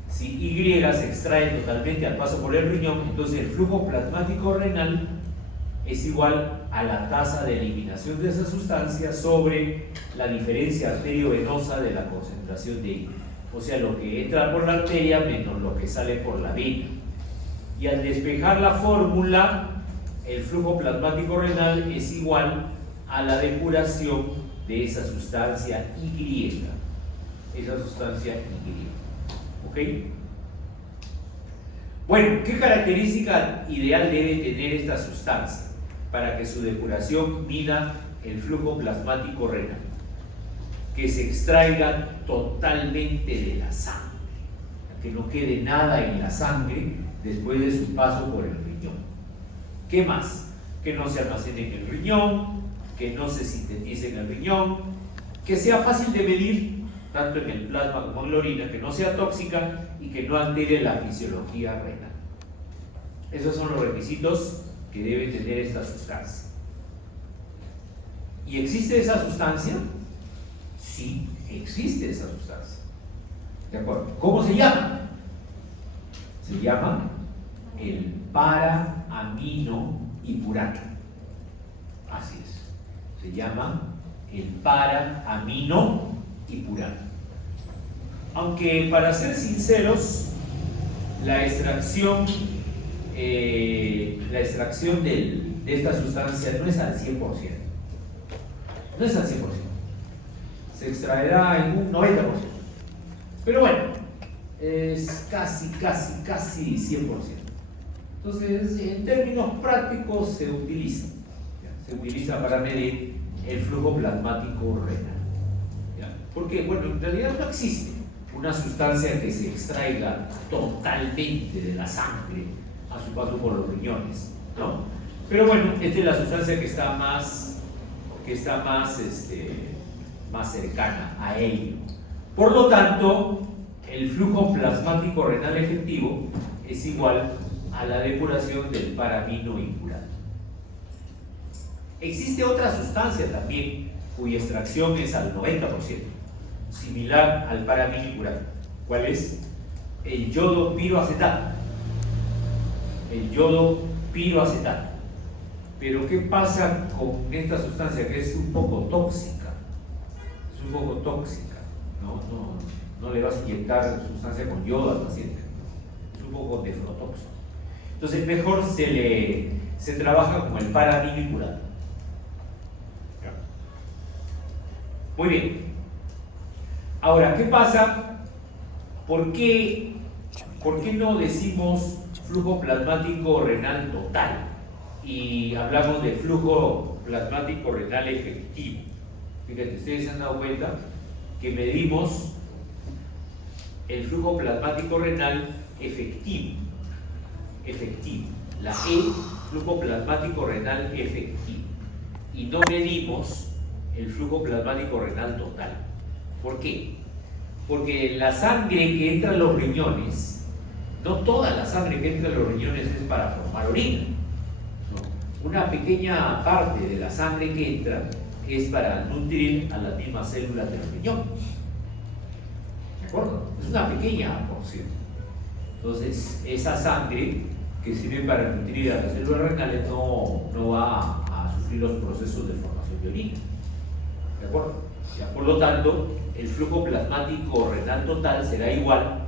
Si Y se extrae totalmente al paso por el riñón, entonces el flujo plasmático renal es igual a la tasa de eliminación de esa sustancia sobre la diferencia arteriovenosa de la concentración de I. O sea, lo que entra por la arteria menos lo que sale por la vena. Y al despejar la fórmula, el flujo plasmático renal es igual a la depuración de esa sustancia Y. Esa sustancia Y. ¿Ok? Bueno, ¿qué característica ideal debe tener esta sustancia para que su depuración mida el flujo plasmático renal? Que se extraiga totalmente de la sangre, que no quede nada en la sangre después de su paso por el riñón. ¿Qué más? Que no se almacene en el riñón, que no se sintetice en el riñón, que sea fácil de medir tanto en el plasma como en la orina, que no sea tóxica y que no altere la fisiología renal. Esos son los requisitos que debe tener esta sustancia. ¿Y existe esa sustancia? Sí, existe esa sustancia. ¿De acuerdo? ¿Cómo se llama? Se llama el para-amino-hipurato. Así es. Se llama el para-amino-hipurato. Aunque, para ser sinceros, la extracción de esta sustancia no es al 100%. No es al 100%. Se extraerá en un 90%. Pero bueno, es casi 100%. Entonces, en términos prácticos se utiliza. ¿Ya? Se utiliza para medir el flujo plasmático renal. ¿Ya? Porque, bueno, en realidad no existe una sustancia que se extraiga totalmente de la sangre a su paso por los riñones, ¿no? Pero bueno, esta es la sustancia que está más cercana a ello. Por lo tanto, el flujo plasmático renal efectivo es igual a la depuración del paramino impurado. Existe otra sustancia también cuya extracción es al 90%, similar al paramino impurado. ¿Cuál es? El yodo piroacetato. El yodo piroacetato. Pero ¿qué pasa con esta sustancia que es un poco tóxica? Es un poco tóxica. No le vas a inyectar sustancia con yodo al paciente. Es un poco nefrotóxico. Entonces mejor se trabaja con el paramino impurado. Muy bien. Ahora, ¿qué pasa? ¿Por qué no decimos flujo plasmático renal total y hablamos de flujo plasmático renal efectivo? Fíjate, ustedes se han dado cuenta que medimos el flujo plasmático renal efectivo. La E, flujo plasmático renal efectivo. Y no medimos el flujo plasmático renal total. ¿Por qué? Porque la sangre que entra a los riñones, no toda la sangre que entra a los riñones es para formar orina. ¿No? Una pequeña parte de la sangre que entra es para nutrir a las mismas células del riñón. ¿De acuerdo? Es una pequeña porción. Entonces, esa sangre que sirve para nutrir a las células renales no va a sufrir los procesos de formación de orina. ¿De acuerdo? Ya, por lo tanto, el flujo plasmático renal total será igual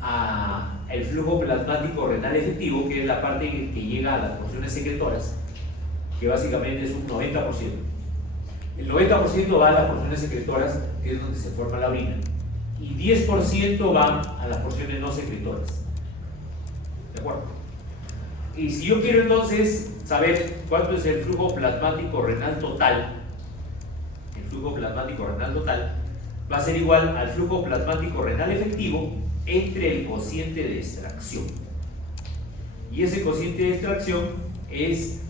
al flujo plasmático renal efectivo, que es la parte que llega a las porciones secretoras, que básicamente es un 90%. El 90% va a las porciones secretoras, que es donde se forma la orina, y 10% va a las porciones no secretoras. ¿De acuerdo? Y si yo quiero entonces saber cuánto es el flujo plasmático renal total, el flujo plasmático renal total va a ser igual al flujo plasmático renal efectivo entre el cociente de extracción. Y ese cociente de extracción es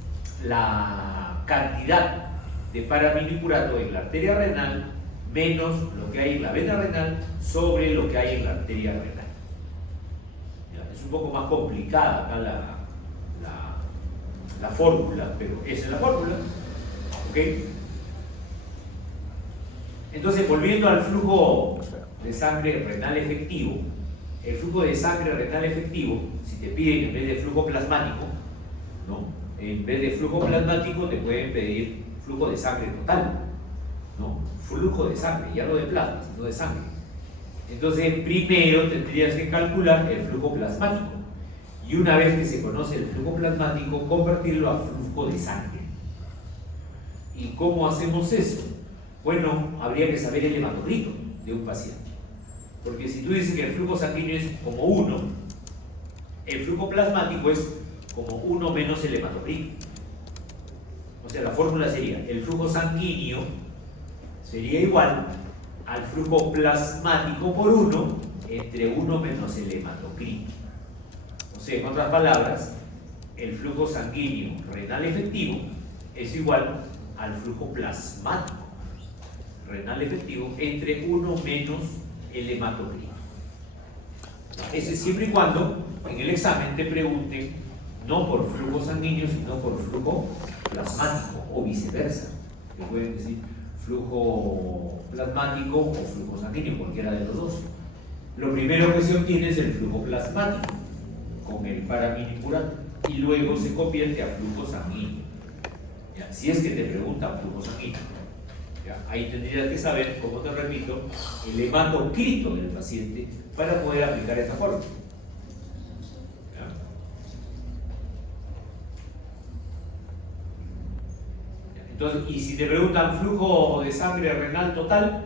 la cantidad de paramilipurato en la arteria renal menos lo que hay en la vena renal sobre lo que hay en la arteria renal. Ya, es un poco más complicada acá la fórmula, pero esa es la fórmula. ¿Ok? Entonces, volviendo al flujo de sangre renal efectivo, el flujo de sangre renal efectivo, si te piden en vez de flujo plasmático, ¿no? En vez de flujo plasmático te pueden pedir flujo de sangre total, ¿no? Flujo de sangre, ya no de plasma, sino de sangre. Entonces, primero tendrías que calcular el flujo plasmático. Y una vez que se conoce el flujo plasmático, convertirlo a flujo de sangre. ¿Y cómo hacemos eso? Bueno, habría que saber el hematocrito de un paciente. Porque si tú dices que el flujo sanguíneo es como 1, el flujo plasmático es como 1 menos el hematocrito. O sea, la fórmula sería, el flujo sanguíneo sería igual al flujo plasmático por 1 entre 1 menos el hematocrito. O sea, en otras palabras, el flujo sanguíneo renal efectivo es igual al flujo plasmático renal efectivo entre 1 menos el hematocrito. Ese es siempre y cuando en el examen te pregunten no por flujo sanguíneo, sino por flujo plasmático o viceversa. Te pueden decir flujo plasmático o flujo sanguíneo, cualquiera de los dos. Lo primero que se obtiene es el flujo plasmático con el paramilipurato y luego se convierte a flujo sanguíneo. ¿Ya? Si es que te preguntan flujo sanguíneo, ¿ya? Ahí tendrías que saber, como te repito, el hematocrito del paciente para poder aplicar esta fórmula. Entonces, y si te preguntan flujo de sangre renal total,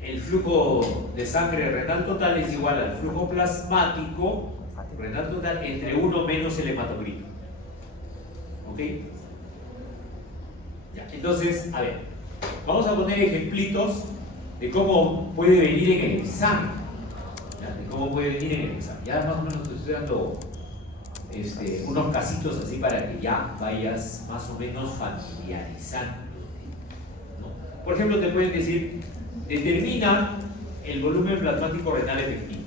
el flujo de sangre renal total es igual al flujo plasmático renal total entre 1 menos el hematocrito. ¿Ok? Ya, entonces, a ver, vamos a poner ejemplitos de cómo puede venir en el examen. ¿Ya? De cómo puede venir en el examen. Ya más o menos te estoy dando unos casitos así para que ya vayas más o menos familiarizando, ¿no? Por ejemplo, te pueden decir, determina el volumen plasmático renal efectivo.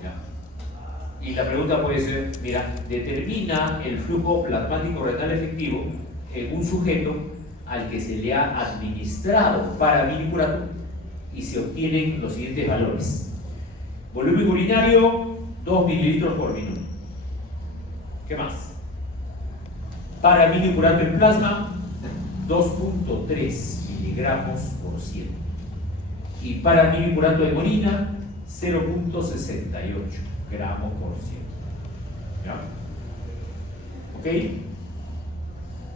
¿Ya? Y la pregunta puede ser, mira, determina el flujo plasmático renal efectivo en un sujeto al que se le ha administrado paramilipurato y se obtienen los siguientes valores. Volumen urinario, 2 mililitros por minuto. ¿Qué más? Paramilipurato en plasma, 2.3 miligramos por 100. Y paramilipurato en orina, 0.68 gramos por 100. ¿Ya? ¿Ok?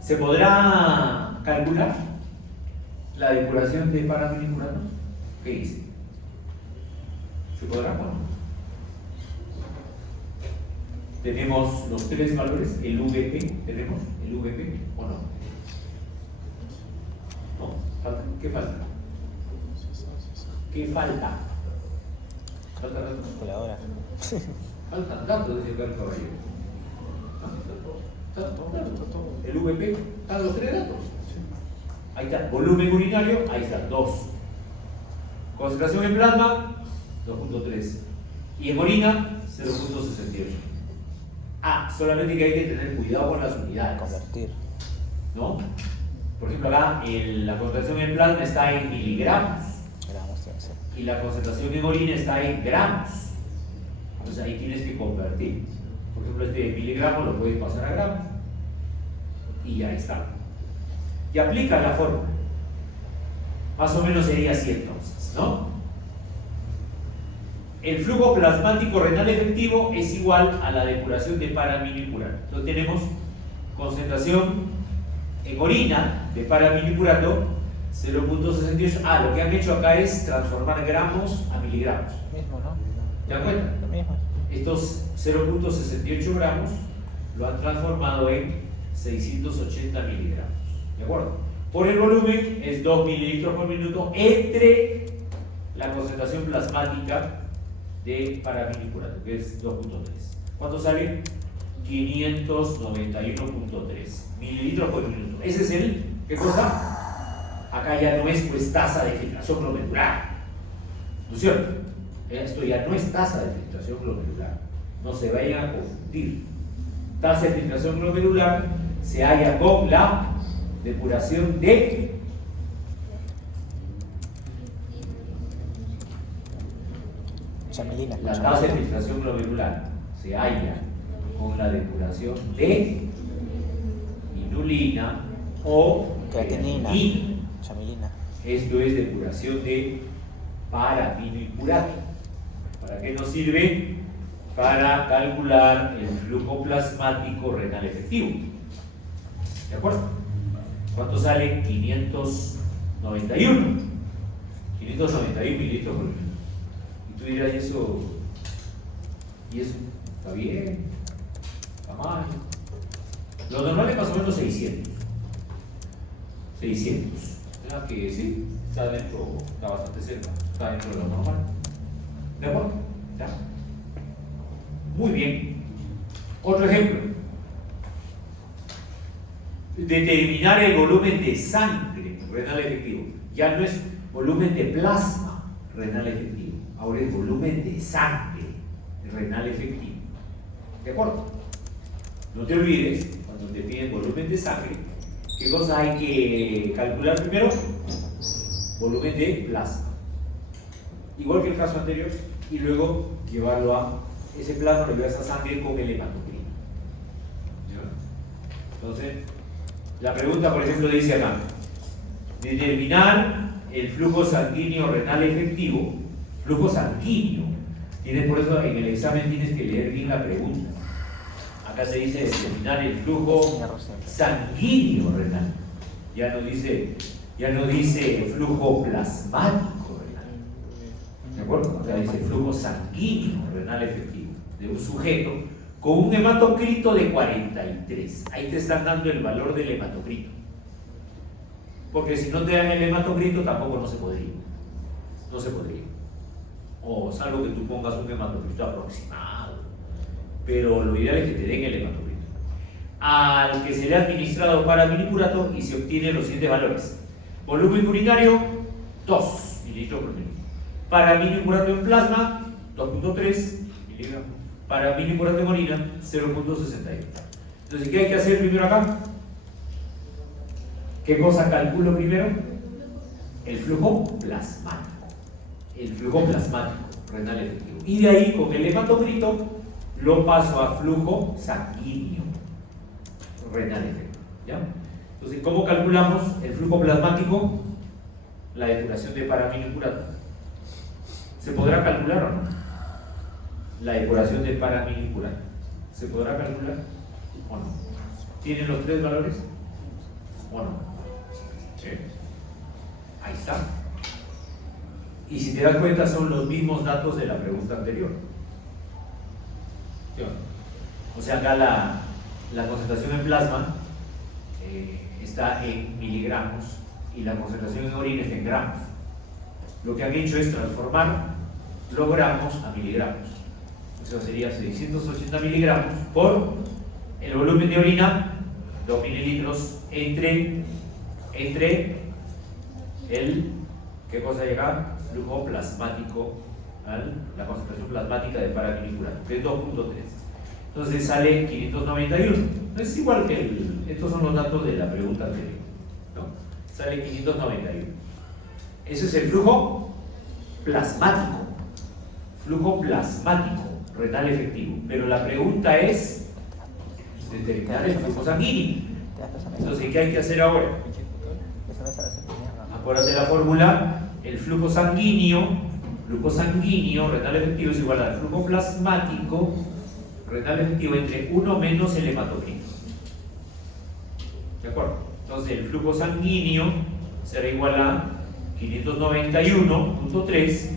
¿Se podrá calcular la depuración de paramilipuratos? ¿Qué dice? ¿Se podrá o no? Tenemos los tres valores, el VP, ¿tenemos el VP o no? No, falta. ¿Qué falta? ¿Qué falta? ¿Falta datos? Calculadora. Faltan datos, dice el caballero. El VP, están los tres datos. Ahí está, volumen urinario, ahí está, 2. Concentración en plasma, 2.3. Y en orina, 0.68. Ah, solamente que hay que tener cuidado con las unidades. Convertir. ¿No? Por ejemplo, acá la concentración en plasma está en miligramos. Gramos tiene que ser. Y la concentración en orina está en gramos. Entonces ahí tienes que convertir. Por ejemplo, este miligramo lo puedes pasar a gramos. Y ya está. Y aplica la fórmula. Más o menos sería así entonces, ¿no? El flujo plasmático renal efectivo es igual a la depuración de paramilipurato. Entonces tenemos concentración en orina de paramilipurato 0.68. Ah, lo que han hecho acá es transformar gramos a miligramos. Lo mismo, ¿no? ¿Te das cuenta? Lo mismo. Estos 0.68 gramos lo han transformado en 680 miligramos. ¿De acuerdo? Por el volumen es 2 mililitros por minuto entre la concentración plasmática de paramilipurato, que es 2.3. ¿Cuánto sale? 591.3 mililitros por minuto. Ese es el, ¿qué cosa? Acá ya no es pues tasa de filtración glomerular. ¿No es cierto? Esto ya no es tasa de filtración glomerular. No se vayan a confundir. Tasa de filtración glomerular se halla con la depuración de Chamelina. la tasa de filtración glomerular se halla con la depuración de inulina o Creatinina. creatinina. Chamelina. Esto es depuración de paramilipurato. ¿Para qué nos sirve? Para calcular el flujo plasmático renal efectivo. ¿De acuerdo? ¿Cuánto sale? 591. 591 mililitros por minuto. Y tú dirás, ¿y eso? ¿Está bien? ¿Está mal? Lo normal es más o menos 600. 600. ¿Verdad que sí? Está dentro, está bastante cerca, está dentro de lo normal. ¿De acuerdo? ¿Ya? Muy bien. Otro ejemplo. Determinar el volumen de sangre renal efectivo. Ya no es volumen de plasma renal efectivo. Ahora es volumen de sangre renal efectivo. ¿De acuerdo? No te olvides, cuando te piden volumen de sangre, ¿qué cosa hay que calcular primero? Volumen de plasma. Igual que el caso anterior, y luego llevarlo a ese plasma, lo llevas a sangre con el hematocrito. Entonces, la pregunta, por ejemplo, dice acá: determinar el flujo sanguíneo renal efectivo. Flujo sanguíneo. Tienes, por eso en el examen tienes que leer bien la pregunta. Acá te dice determinar el flujo sanguíneo renal. Ya no dice flujo plasmático renal. ¿De acuerdo? Acá dice flujo sanguíneo renal efectivo de un sujeto con un hematocrito de 43. Ahí te están dando el valor del hematocrito. Porque si no te dan el hematocrito, tampoco no se podría. No se podría. O salvo que tú pongas un hematocrito aproximado. Pero lo ideal es que te den el hematocrito. Al que se le ha administrado paraminipurato y se obtiene los siguientes valores. Volumen urinario, 2 mililitros por minuto. Paraminipurato en plasma, 2.3 miligramos. Paraminipurato en orina, 0.61. Entonces, ¿qué hay que hacer primero acá? ¿Qué cosa calculo primero? El flujo plasmático. El flujo plasmático renal efectivo. Y de ahí, con el hematocrito, lo paso a flujo sanguíneo renal efectivo. ¿Ya? Entonces, ¿cómo calculamos el flujo plasmático? La depuración de paraminipurato. ¿Se podrá calcular o no? La depuración de paraminipurato. ¿Se podrá calcular o no? ¿Tienen los tres valores o no? ¿Sí? Ahí está. Y si te das cuenta, son los mismos datos de la pregunta anterior. ¿Sí? O sea, acá la concentración en plasma está en miligramos y la concentración en orina está en gramos. Lo que han hecho es transformar los gramos a miligramos. O sea, sería 680 miligramos por el volumen de orina, 2 mililitros, entre el, ¿qué cosa llega? Flujo plasmático, la concentración plasmática de paraminipurato, que es 2.3. Entonces sale 591. Es igual que estos son los datos de la pregunta anterior, ¿no? Sale 591. Ese es el flujo plasmático. Flujo plasmático renal efectivo. Pero la pregunta es determinar el flujo sanguíneo. Entonces, ¿qué hay que hacer ahora? Acuérdate la fórmula. El flujo sanguíneo renal efectivo es igual al flujo plasmático renal efectivo entre 1 menos el hematocrito. ¿De acuerdo? Entonces el flujo sanguíneo será igual a 591.3,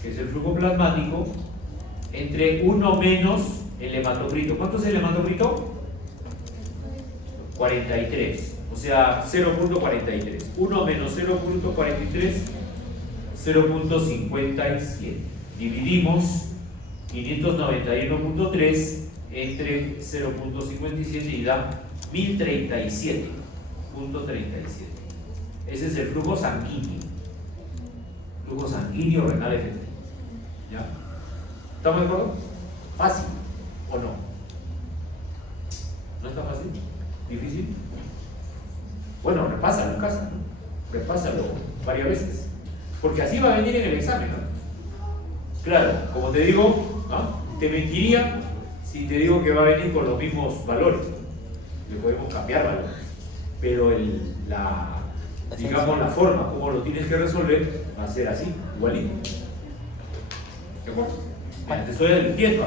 que es el flujo plasmático, entre 1 menos el hematocrito. ¿Cuánto es el hematocrito? 43. O sea, 0.43. 1 menos 0.43, 0.57. Dividimos 591.3 entre 0.57 y da 1037.37. Ese es el flujo sanguíneo. Flujo sanguíneo renal efectivo. ¿Ya? ¿Estamos de acuerdo? ¿Fácil o no? ¿No está fácil? ¿Difícil? Bueno, repásalo en casa, ¿no? Repásalo varias veces. Porque así va a venir en el examen, ¿no? Claro, como te digo, ¿no? Te mentiría si te digo que va a venir con los mismos valores. Le podemos cambiar valores. Pero digamos, la forma como lo tienes que resolver va a ser así, igualito. ¿De acuerdo? Te estoy advirtiendo.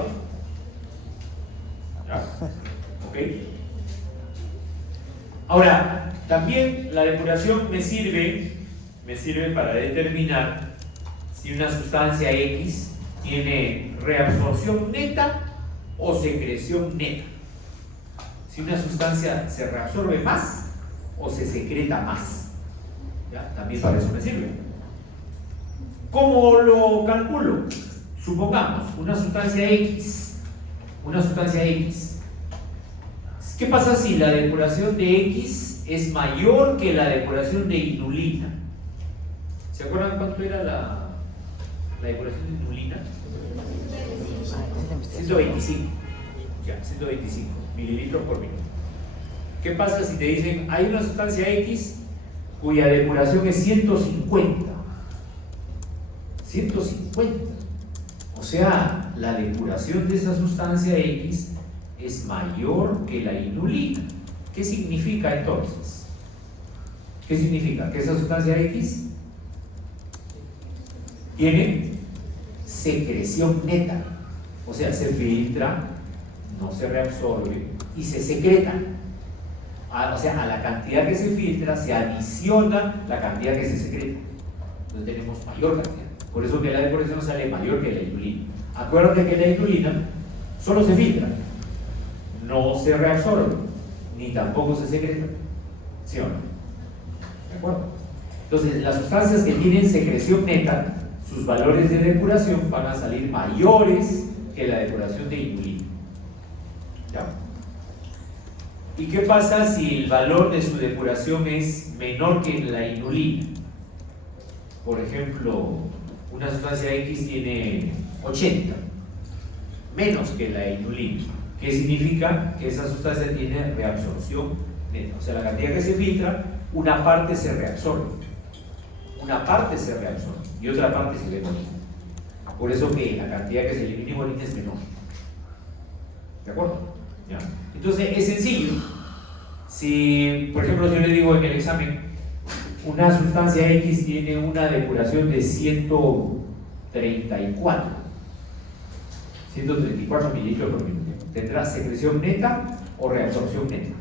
¿Ya? ¿Ok? Ahora, también la depuración me sirve para determinar si una sustancia X tiene reabsorción neta o secreción neta. Si una sustancia se reabsorbe más o se secreta más. ¿Ya? También para eso me sirve. ¿Cómo lo calculo? Supongamos una sustancia X. ¿Qué pasa si la depuración de X es mayor que la depuración de inulina? ¿Se acuerdan cuánto era la depuración de inulina? 125. Ya, 125 mililitros por minuto. ¿Qué pasa si te dicen hay una sustancia X cuya depuración es 150? 150. O sea, la depuración de esa sustancia X es mayor que la inulina. ¿Qué significa entonces? ¿Qué significa? Que esa sustancia X tiene secreción neta. O sea, se filtra no se reabsorbe y se secreta. O sea, a la cantidad que se filtra se adiciona la cantidad que se secreta. Entonces tenemos mayor cantidad. Por eso que la depuración sale mayor que la inulina. Acuérdate que la inulina solo se filtra, no se reabsorbe, ni tampoco se secreta. ¿Sí o no? ¿De acuerdo? Entonces, las sustancias que tienen secreción neta, sus valores de depuración van a salir mayores que la depuración de inulina. ¿Ya? ¿Y qué pasa si el valor de su depuración es menor que la inulina? Por ejemplo, una sustancia X tiene 80, menos que la inulina. ¿Qué significa? Que esa sustancia tiene reabsorción neta. O sea, la cantidad que se filtra, una parte se reabsorbe. Una parte se reabsorbe y otra parte se elimina. Por eso que la cantidad que se elimina en orina es menor. ¿De acuerdo? ¿Ya? Entonces es sencillo. Si, por ejemplo, yo le digo en el examen, una sustancia X tiene una depuración de 134 mililitros por minuto. ¿Tendrá secreción neta o reabsorción neta?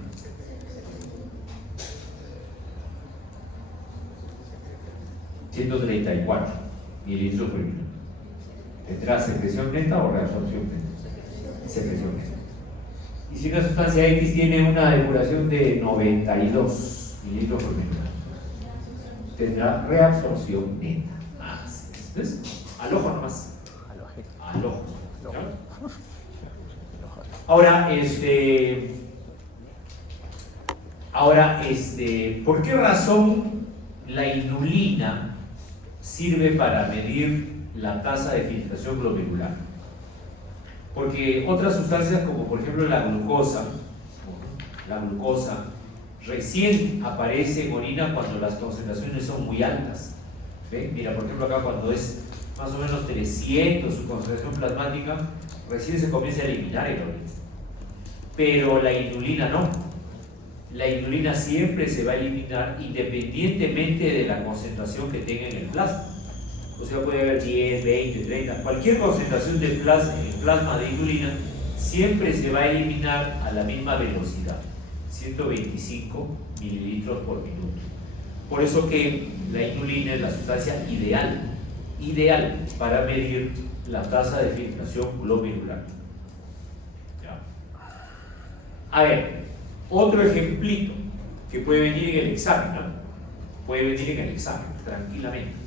...134 mililitros por minuto. ¿Tendrá secreción neta o reabsorción neta? Secreción neta. Y si una sustancia X tiene una depuración de 92 mililitros por minuto, tendrá reabsorción neta. ¿Ves? Al ojo nomás. Al ojo. ¿Ya? Ahora, ¿por qué razón la inulina sirve para medir la tasa de filtración glomerular? Porque otras sustancias como por ejemplo la glucosa recién aparece en orina cuando las concentraciones son muy altas. ¿Ve? Mira, por ejemplo acá cuando es más o menos 300 su concentración plasmática, recién se comienza a eliminar el orina. Pero la inulina no. La inulina siempre se va a eliminar independientemente de la concentración que tenga en el plasma. O sea, puede haber 10, 20, 30, cualquier concentración de plasma de inulina siempre se va a eliminar a la misma velocidad, 125 mililitros por minuto. Por eso que la inulina es la sustancia ideal para medir la tasa de filtración glomerular. ¿Ya? A ver, otro ejemplito que puede venir en el examen, ¿no? Puede venir en el examen, tranquilamente.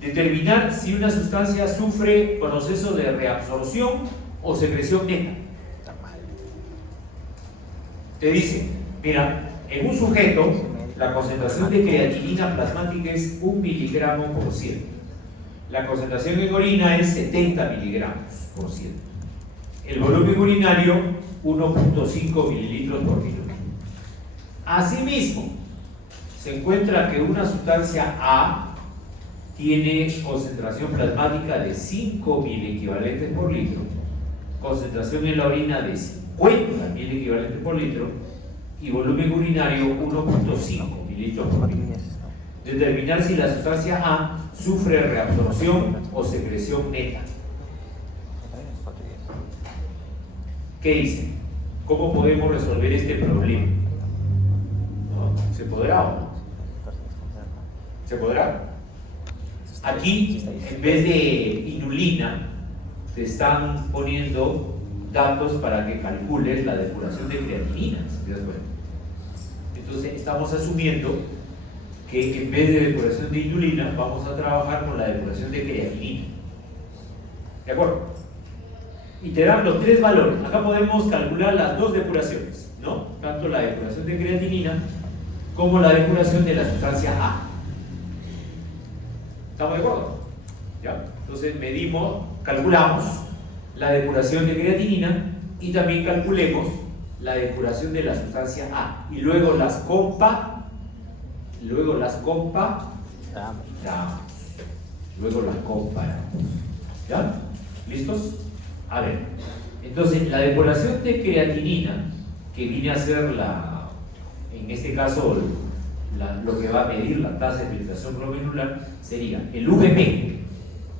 Determinar si una sustancia sufre proceso de reabsorción o secreción neta. Te dice, mira, en un sujeto la concentración de creatinina plasmática es 1 miligramo por ciento. La concentración en orina es 70 miligramos por ciento. El volumen urinario 1.5 mililitros por minuto. Asimismo, se encuentra que una sustancia A tiene concentración plasmática de 5 milequivalentes por litro, concentración en la orina de 50 milequivalentes por litro y volumen urinario 1.5 mililitros por litro. Determinar si la sustancia A sufre reabsorción o secreción neta. ¿Qué dice? ¿Cómo podemos resolver este problema? ¿No? ¿Se podrá o no? ¿Se podrá? Aquí, en vez de inulina, te están poniendo datos para que calcules la depuración de creatinina. ¿Te das cuenta? Entonces, estamos asumiendo que en vez de depuración de inulina, vamos a trabajar con la depuración de creatinina. ¿De acuerdo? Y te dan los tres valores. Acá podemos calcular las dos depuraciones, ¿no? Tanto la depuración de creatinina como la depuración de la sustancia A. ¿Estamos de acuerdo? ¿Ya? Entonces calculamos la depuración de creatinina y también calculemos la depuración de la sustancia A. Y luego las comparamos. Luego las comparamos. ¿Ya? ¿Listos? A ver, entonces la depuración de creatinina, que viene a ser en este caso, lo que va a medir la tasa de filtración glomerular, sería el VP.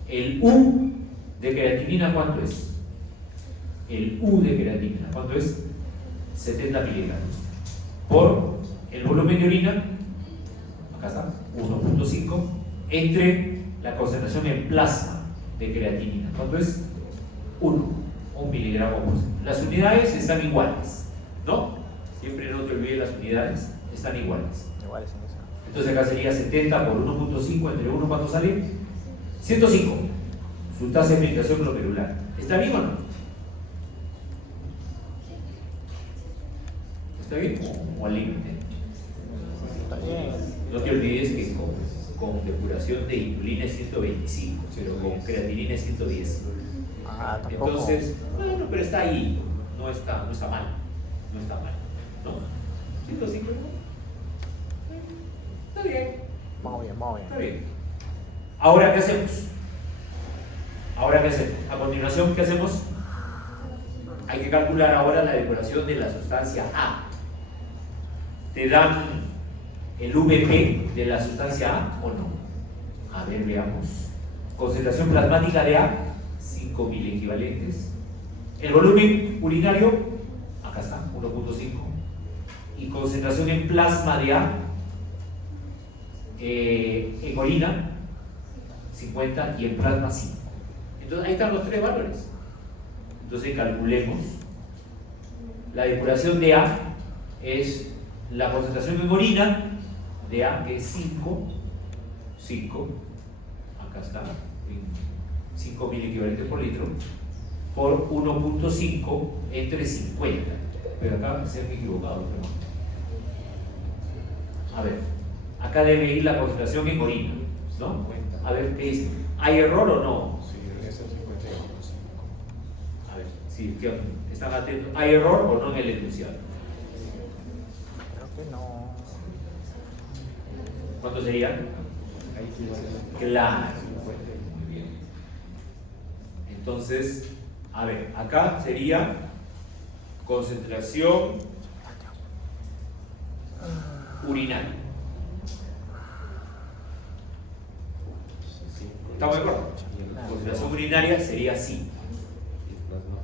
El U de creatinina, ¿cuánto es? el U de creatinina. ¿Cuánto es? 70 miligramos. Por el volumen de orina, acá está, 1.5, entre la concentración en plasma de creatinina. ¿Cuánto es? 1 miligramo por ciento. Las unidades están iguales, ¿no? Siempre no te olvides, las unidades están iguales. Igual es en eso. Entonces acá sería 70 por 1.5 entre 1, ¿cuánto sale? 105. Su tasa de filtración glomerular. ¿Está bien o no? ¿Está bien o al límite? Está bien. No te olvides que con depuración de insulina es 125, pero con creatinina es 110. Ah, tampoco. Entonces, bueno, pero está ahí, no está mal, no está mal, ¿no? 105, está bien, Vamos bien, vamos está bien. bien. Ahora, ¿qué hacemos? A continuación, ¿qué hacemos? Hay que calcular ahora la depuración de la sustancia A. ¿Te dan el VP de la sustancia A o no? A ver, veamos. Concentración plasmática de A, 5.000 equivalentes. El volumen urinario, acá está, 1.5. Y concentración en plasma de A, en orina, 50, y en plasma 5. Entonces ahí están los tres valores. Entonces calculemos. La depuración de A es la concentración en orina de A, que es 5, acá está, 5.000 equivalentes por litro, por 1.5 entre 50. Pero acá se han equivocado. A ver, acá debe ir la concentración en orina, ¿no? A ver, ¿qué dice? ¿Hay error o no? Sí, es el 51.5. A ver, sí, ¿están atentos? ¿Hay error o no en el enunciado? Creo que no. ¿Cuánto sería? Ahí sí va a ser Claro. 50. Muy bien. Entonces, a ver, acá sería concentración urinaria. ¿Estamos de acuerdo? Concentración urinaria sería así.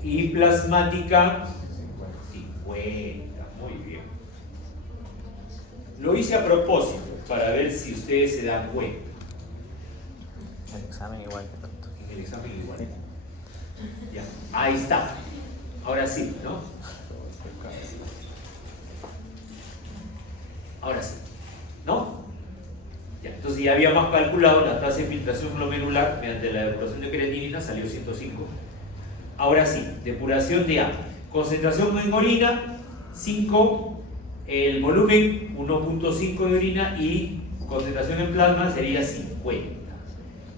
Y plasmática, 50. Muy bien. Lo hice a propósito para ver si ustedes se dan cuenta. El examen igual que tanto. En el examen igual. Ya, ahí está. Ahora sí, ¿no? Ahora sí. ¿No? Ya, entonces ya habíamos calculado la tasa de filtración glomerular mediante la depuración de creatinina, salió 105. Ahora sí, depuración de A. Concentración en orina, 5. El volumen, 1.5 de orina. Y concentración en plasma sería 50.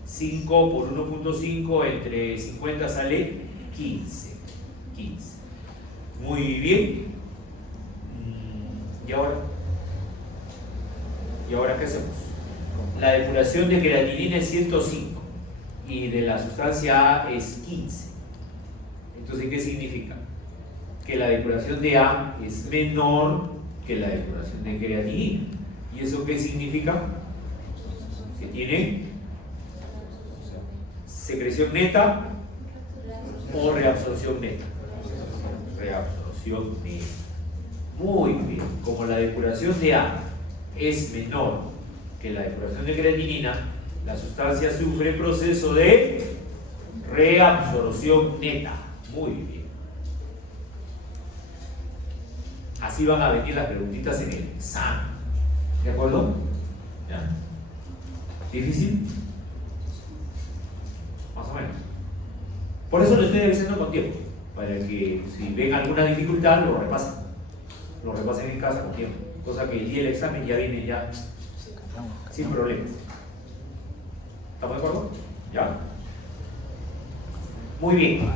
5 por 1.5 entre 50 sale 15. Muy bien. ¿Y ahora qué hacemos? La depuración de creatinina es 105 y de la sustancia A es 15. Entonces, ¿qué significa? Que la depuración de A es menor que la depuración de creatinina. ¿Y eso qué significa? Que tiene secreción neta o reabsorción neta. Reabsorción neta. Muy bien. Como la depuración de A es menor que la depuración de creatinina, la sustancia sufre proceso de reabsorción neta. Muy bien. Así van a venir las preguntitas en el examen. ¿De acuerdo? ¿Ya? ¿Difícil? Más o menos. Por eso lo estoy avisando con tiempo, para que si ven alguna dificultad lo repasen en casa con tiempo, cosa que el día del examen ya viene ya sin problemas. ¿Estamos de acuerdo? ¿Ya? Muy bien.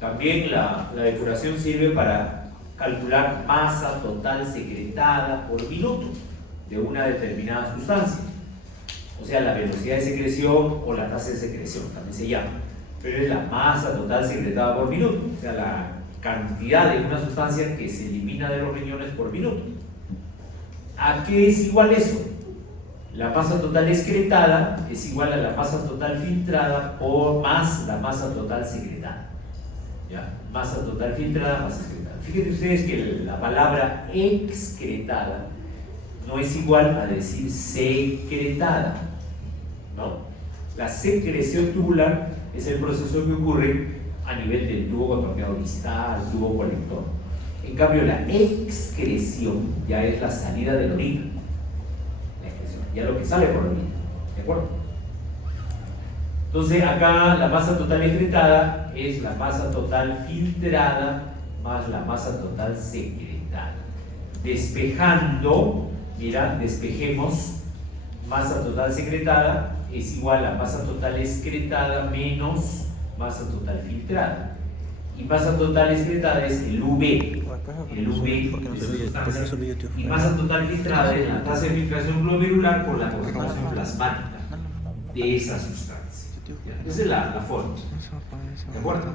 También la depuración sirve para calcular masa total secretada por minuto de una determinada sustancia. O sea, la velocidad de secreción o la tasa de secreción, también se llama. Pero es la masa total secretada por minuto, o sea, la cantidad de una sustancia que se elimina de los riñones por minuto. ¿A qué es igual eso? la masa total excretada es igual a la masa total filtrada por más la masa total secretada. ¿Ya? Masa total filtrada más excretada. Fíjense ustedes que la palabra excretada no es igual a decir secretada, ¿no? La secreción tubular es el proceso que ocurre a nivel del tubo contorneado distal, tubo colector. En cambio, la excreción ya es la salida de la orina, la excreción, ya lo que sale por la orina, ¿de acuerdo? Entonces, acá la masa total excretada es la masa total filtrada más la masa total secretada. Despejando, mira, despejemos, masa total secretada es igual a masa total excretada menos masa total filtrada. Y masa total excretada es el UV de su sustancia. Y masa total filtrada es la tasa de filtración glomerular por la concentración plasmática de esa sustancia. Esa es la forma. ¿De acuerdo?